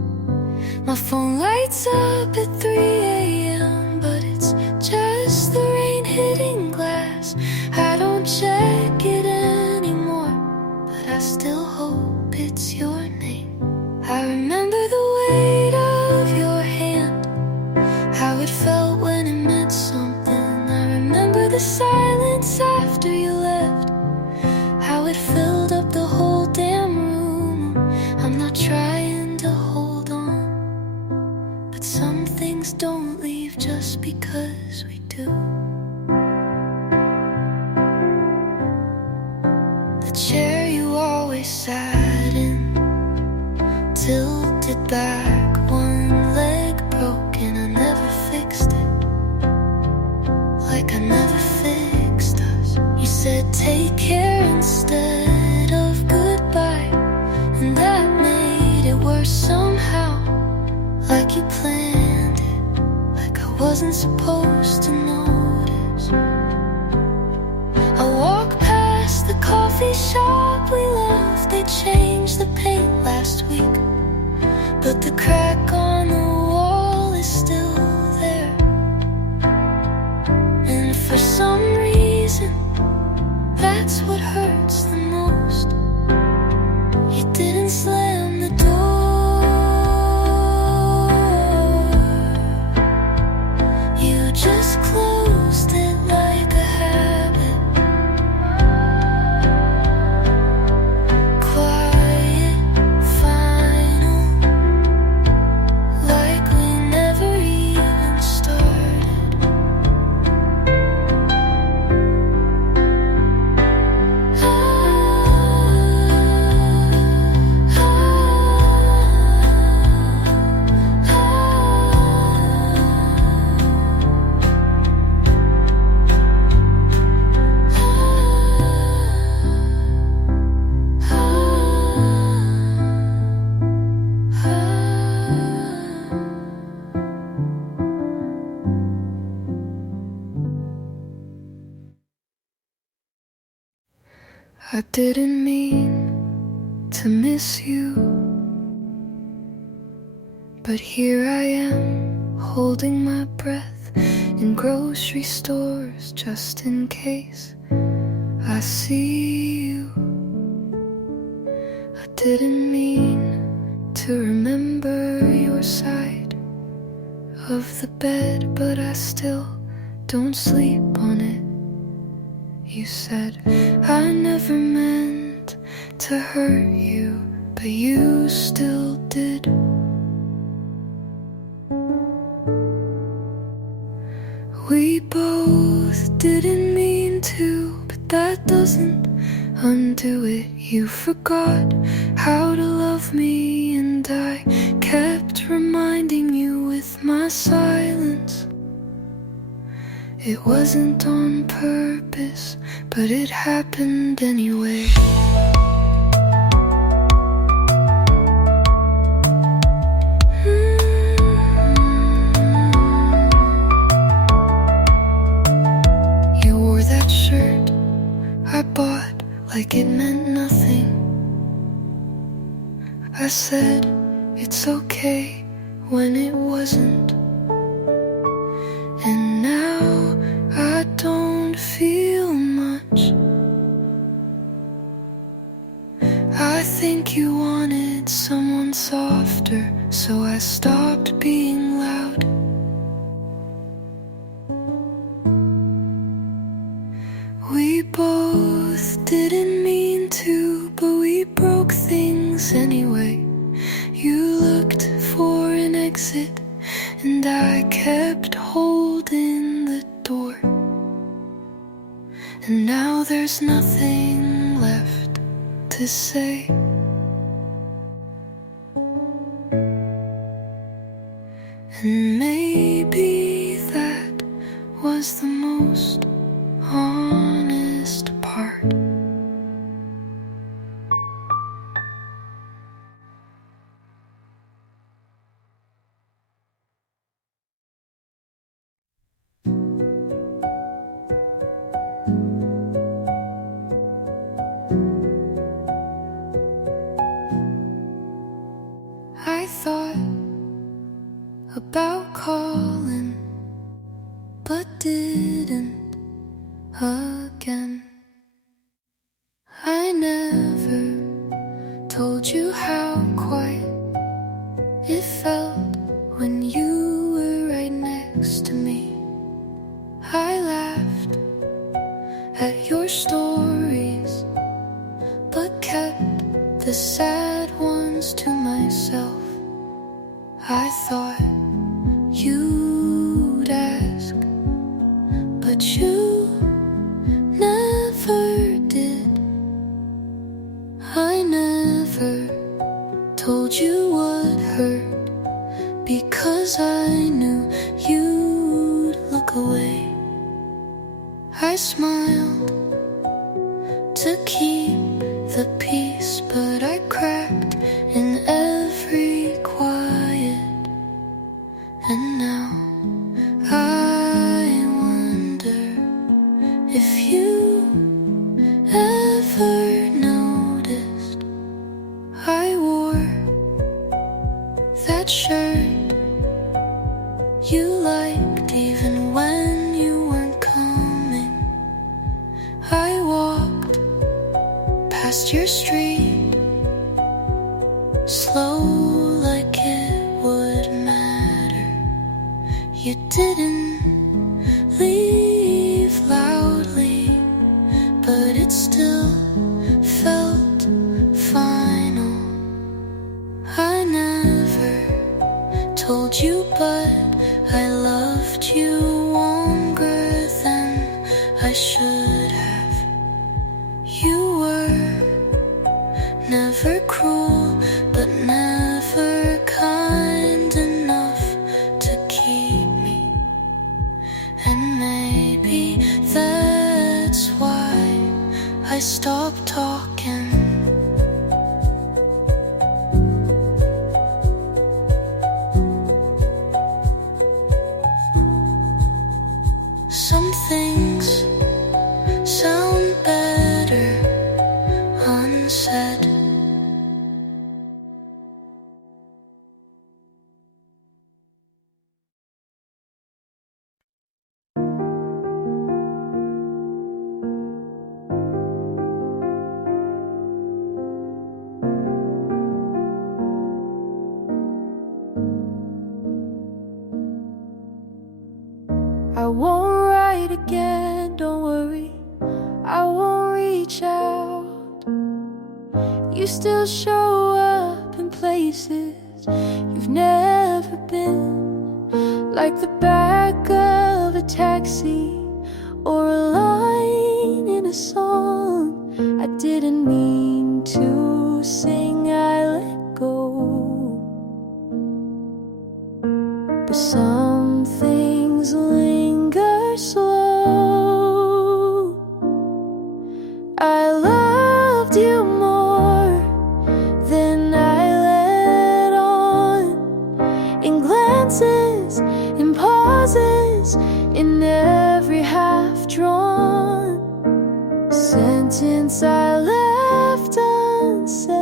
My phone lights up at 3 a.m., but it's just the rain hitting glass. I don't check it anymore, but I still hope it's your name. I remember the weight of your hand, how it felt when it meant something. I remember the silence after you left, how it filled up the whole damn room. I'm not trying to hold on, but some things don't leave just because we do. The chair you always sat in, tilted back, one leg broken. I never fixed it, like I never fixed us. You said take care instead of goodbye, and that made it worse somehow, like you planned it, like I wasn't supposed to notice. I walk past the coffee shop we loved. They changed the paint last week, but the crack on the wall is still there. And for some reason, that's what hurts the most. You didn't slam the door, you just closed it like a habit. Quiet, final, like we never even started. I didn't mean to miss you, but here I am, holding my breath in grocery stores just in case I see you. I didn't mean to remember your side of the bed, but I still don't sleep on it. You said I never meant to hurt you, but you still did. We both didn't mean to, but that doesn't undo it. You forgot how to love me, and I kept reminding you with my silence. It wasn't on purpose, but it happened anyway. You wore that shirt I bought like it meant nothing. I said it's okay when it wasn't. And now I don't feel much. I think you wanted someone softer, so I stopped being loud. We both didn't mean to, but we broke things anyway. You looked for an exit, and I kept holding the door. And now there's nothing left to say. And maybe that the sad ones to myself. I thought you'd ask, but you never did. I never told you what hurt, because I knew you'd look away. I smiled to keep the peace, but I cracked in every quiet. And now I wonder if you ever noticed I wore that shirt you liked even when you weren't coming. I walked past your street, slow like it would matter. You didn't leave loudly, but it still felt final. I never told you, but I loved you longer than I should have. You were never cruel, but never kind enough to keep me. And maybe that's why I stopped talking. Some things sound better unsaid. I won't write again, don't worry, I won't reach out. You still show up in places you've never been, like the back of a taxi or a line in a song I didn't mean to sing. I let go, but some things linger slow. I loved you more than I let on, in glances, in pauses, in every half-drawn sentence I left unsaid.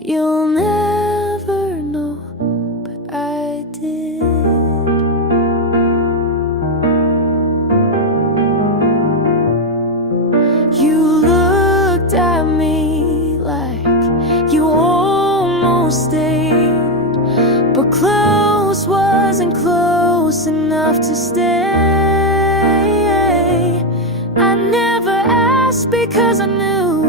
You'll never know, but I did. You looked at me like you almost stayed, but close wasn't close enough to stay. I never asked because I knew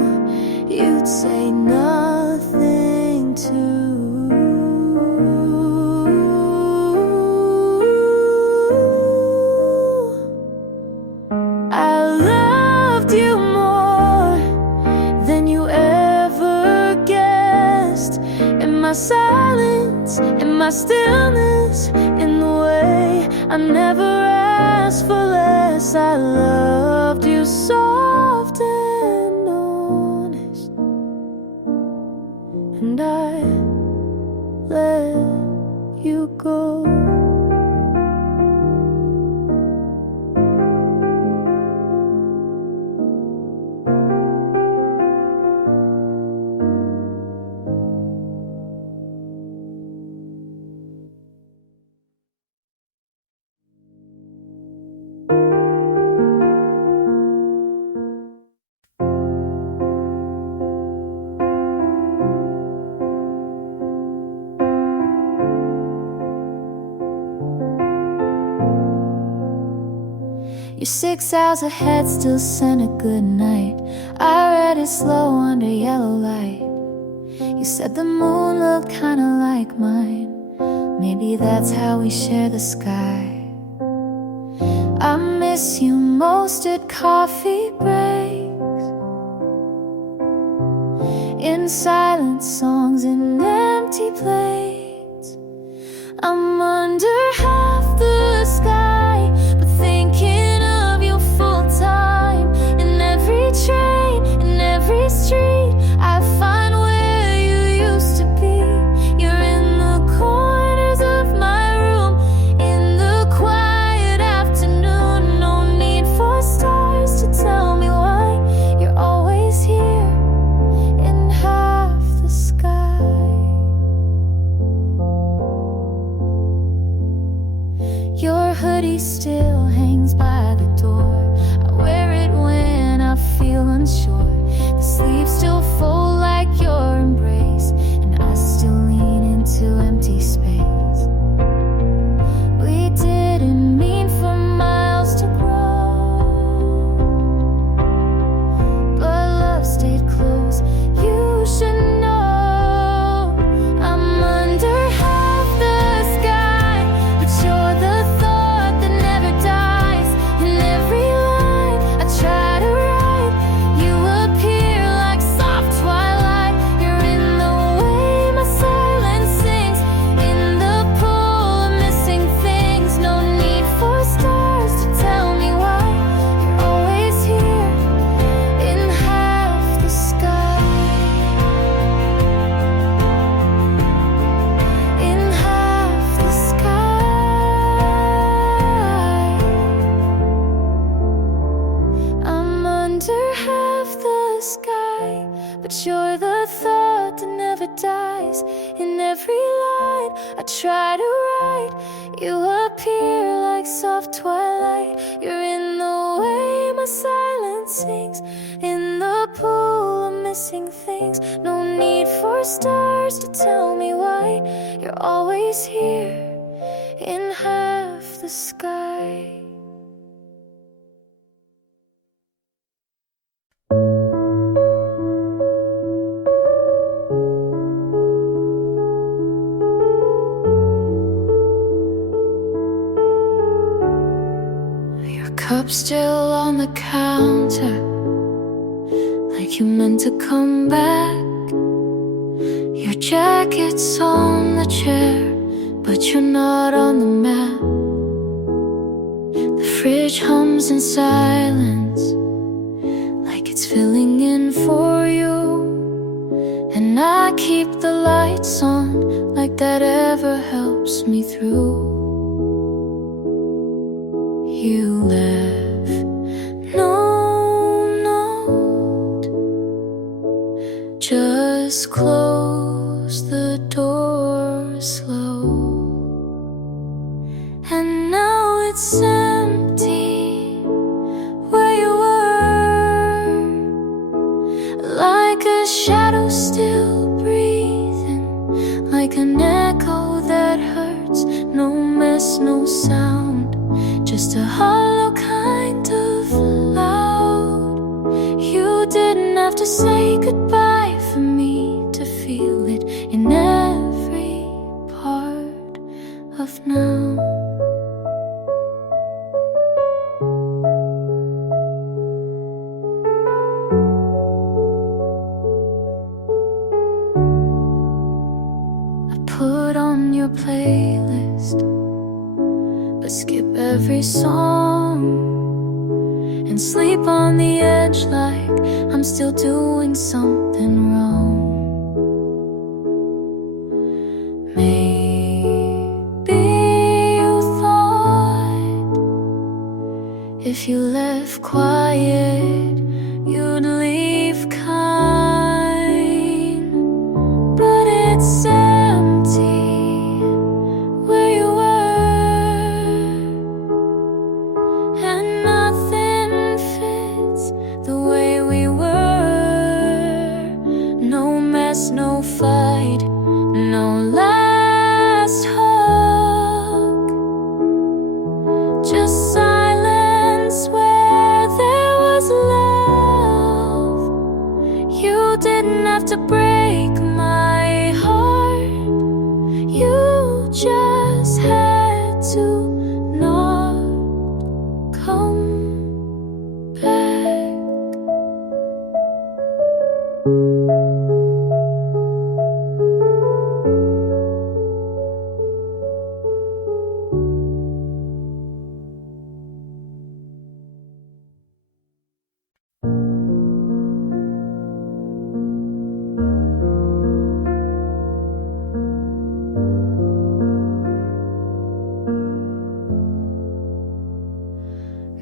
you'd say nothing too. I loved you more than you ever guessed, in my silence, in my stillness, in the way I never asked for less. I loved you soft and honest, and I let you go. You're 6 hours ahead, still send a good night. I read it slow under yellow light. You said the moon looked kinda like mine. Maybe that's how we share the sky. I miss you most at coffee breaks, in silent songs and empty plates. I'm under half the sky, but thinking of you full time. In every train, in every street, I find where you used to be. You're in the corners of my room, in the quiet afternoon. No need for stars to tell me why you're always here in half the sky. Your hoodie still hangs by the door. I wear it when I feel unsure. The sleeves still fold like your embrace, and I still lean into empty space. We didn't mean for miles to grow, but love stayed close. You should know I'm under half the sky, but you're the thought that never dies. In every line I try to write, you appear like soft twilight. You're in the way my silence sings, in the pool of missing things. No need for stars to tell me why you're always here in half the sky. In half the sky. I'm under half the sky, but you're the thought that never dies. In every line I try to write, you appear like soft twilight. You're in the way my silence sings, in the pool of missing things. No need for stars to tell me why you're always here in half the sky. Your cup still on the counter, like you meant to come back. Your jacket's on the chair, but you're not on the map. The fridge hums in silence, like it's filling in for you. And I keep the lights on, like that ever helps me through. You left no note, just close the door slow. And now it's empty where you were, like a shadow still breathing, like an echo that hurts. No mess, no sound, just a hollow kind of loud. You didn't have to say goodbye for me to feel it in every part of now. I put on your playlist, but skip every song and sleep on the edge like I'm still doing something wrong. Maybe you thought if you left quiet, you'd leave kind, but it's empty where you were, and nothing fits the way we were. No mess, no fight, no last hug, just silence just had to not come back.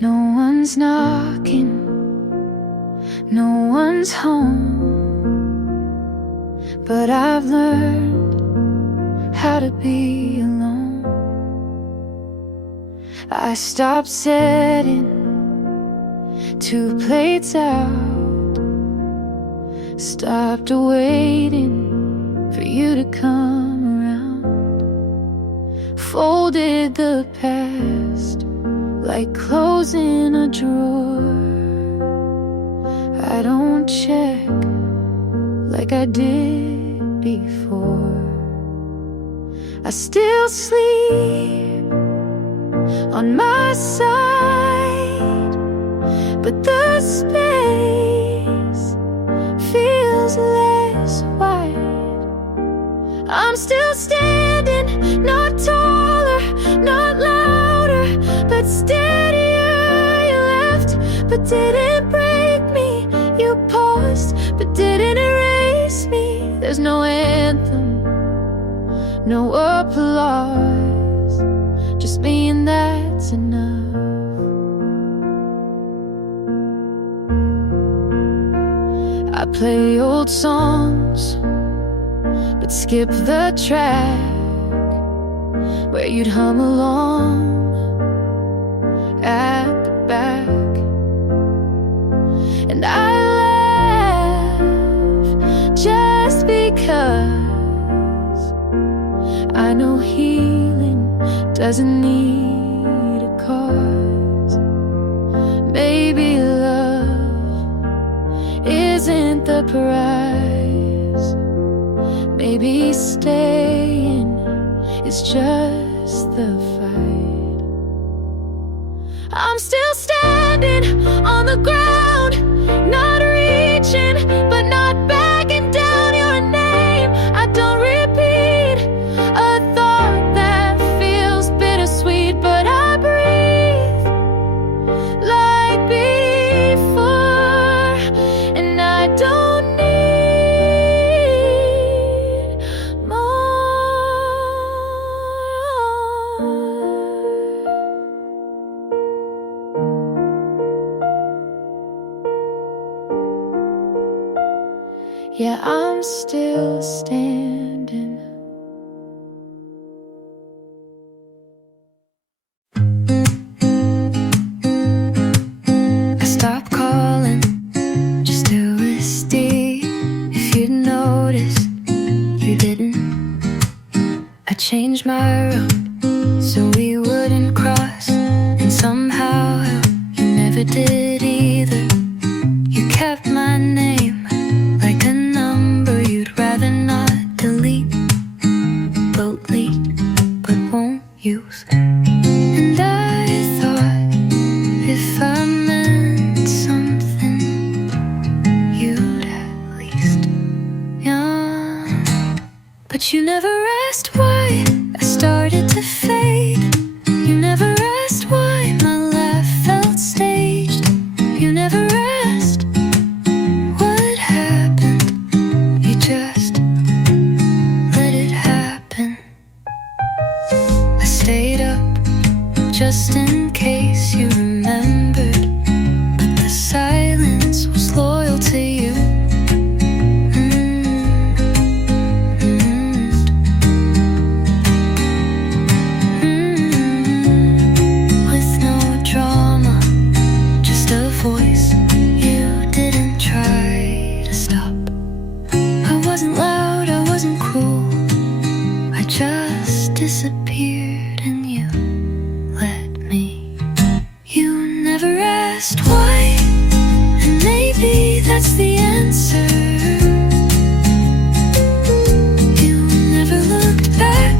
No one's knocking, no one's home, but I've learned how to be alone. I stopped setting 2 plates out, stopped waiting for you to come around, folded the past like clothes in a drawer. I don't check like I did before. I still sleep on my side, but the space feels less wide. I'm still standing, not taller, not louder, but steadier. You left, but didn't break me. You paused, but didn't erase me. There's no anthem, no applause, just me, and that's enough. I play old songs, but skip the track where you'd hum along at the back. And I laugh just because I know healing doesn't need a cause. Maybe love isn't the prize. Maybe staying is just the fight. I'm still standing on the ground, not reaching, but not backing down. Your name, I don't repeat a thought that feels bittersweet, but I breathe like before, and I don't need more. Yeah, I'm still standing. I stopped calling just to see if you'd notice. You didn't. I changed my route so we wouldn't cross, and somehow you never did either. You kept my name like a number you'd rather not delete, but lead, but won't use. And I thought if I meant something, you'd at least, yeah. But you never asked why I started to fade. You never asked why my laugh felt staged. You never asked what happened. You just let it happen. I stayed up just in case you remembered, but the silence was loyal to you. With no drama, just a voice you didn't try to stop. I wasn't loud, I wasn't cruel, I just disappeared and you let me. You never asked why, and maybe that's the answer. You never looked back,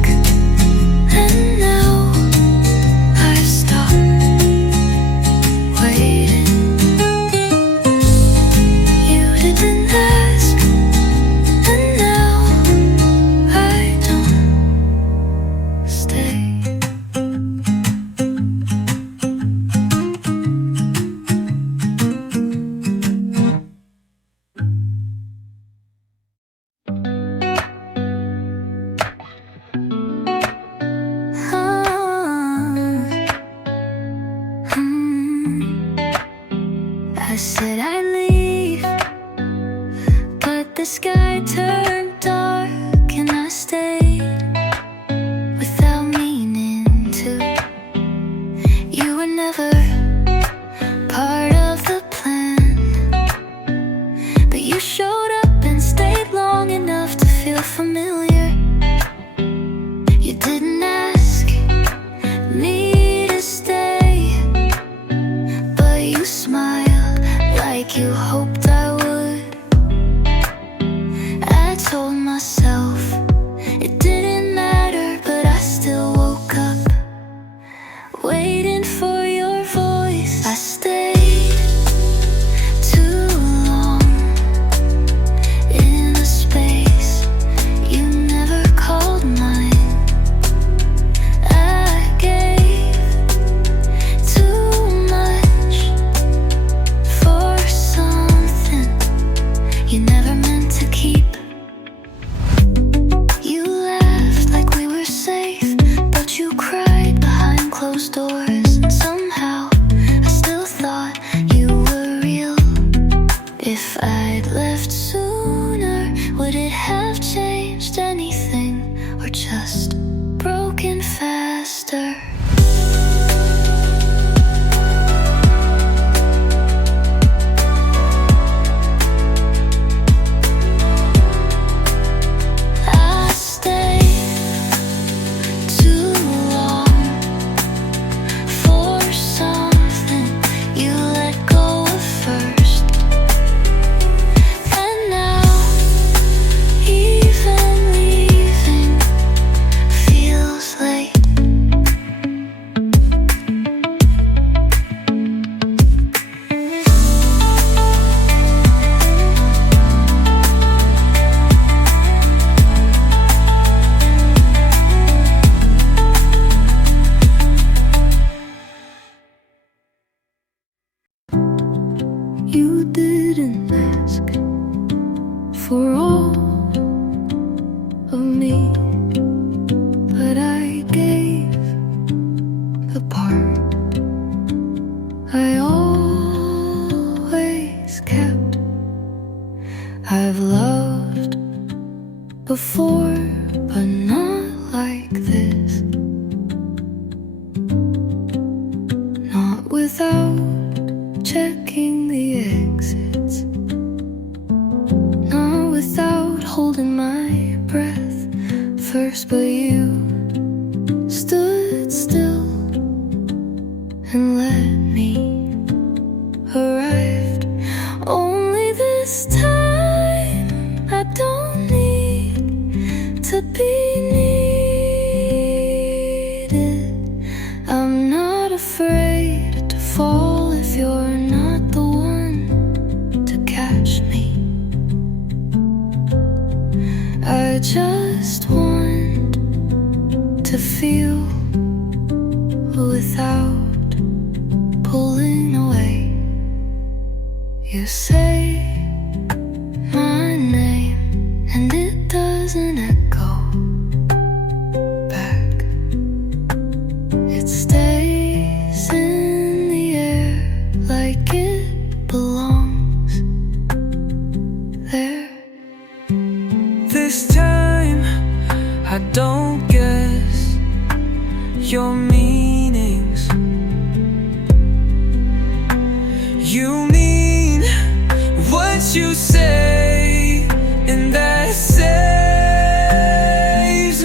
didn't ask me to stay, but you smiled like you hoped I would. I told myself it didn't matter, but I still woke up waiting for your voice. I stayed too long in a space you never called mine. I gave too much for something you never meant to keep. You laughed like we were safe, but you cried behind closed doors. And somehow I still thought you were real. If I'd left sooner, would it have changed anything, or just broken faster? I stayed too long for something you let go of first. And now even leaving feels late. You didn't ask for all of me, but I gave the part I always kept. I've loved before, but not like this. Not without checking the exits, not without holding my breath first. But you stood still and let me arrive. Only this time I don't need to be needed. I'm not afraid to fall if you're not the one to catch me. I just want to feel without pulling away. You say my name and it doesn't echo back. It stays in the air like it belongs there. This time I don't guess your meanings. You mean what you say, and that saves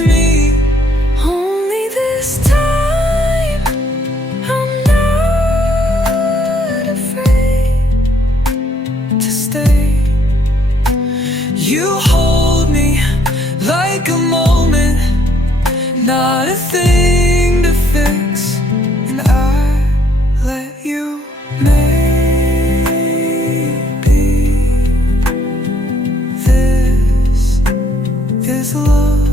me. Only this time I'm not afraid To stay, you hold me like a moment, not a thing to fix, and I let you. Maybe this is love.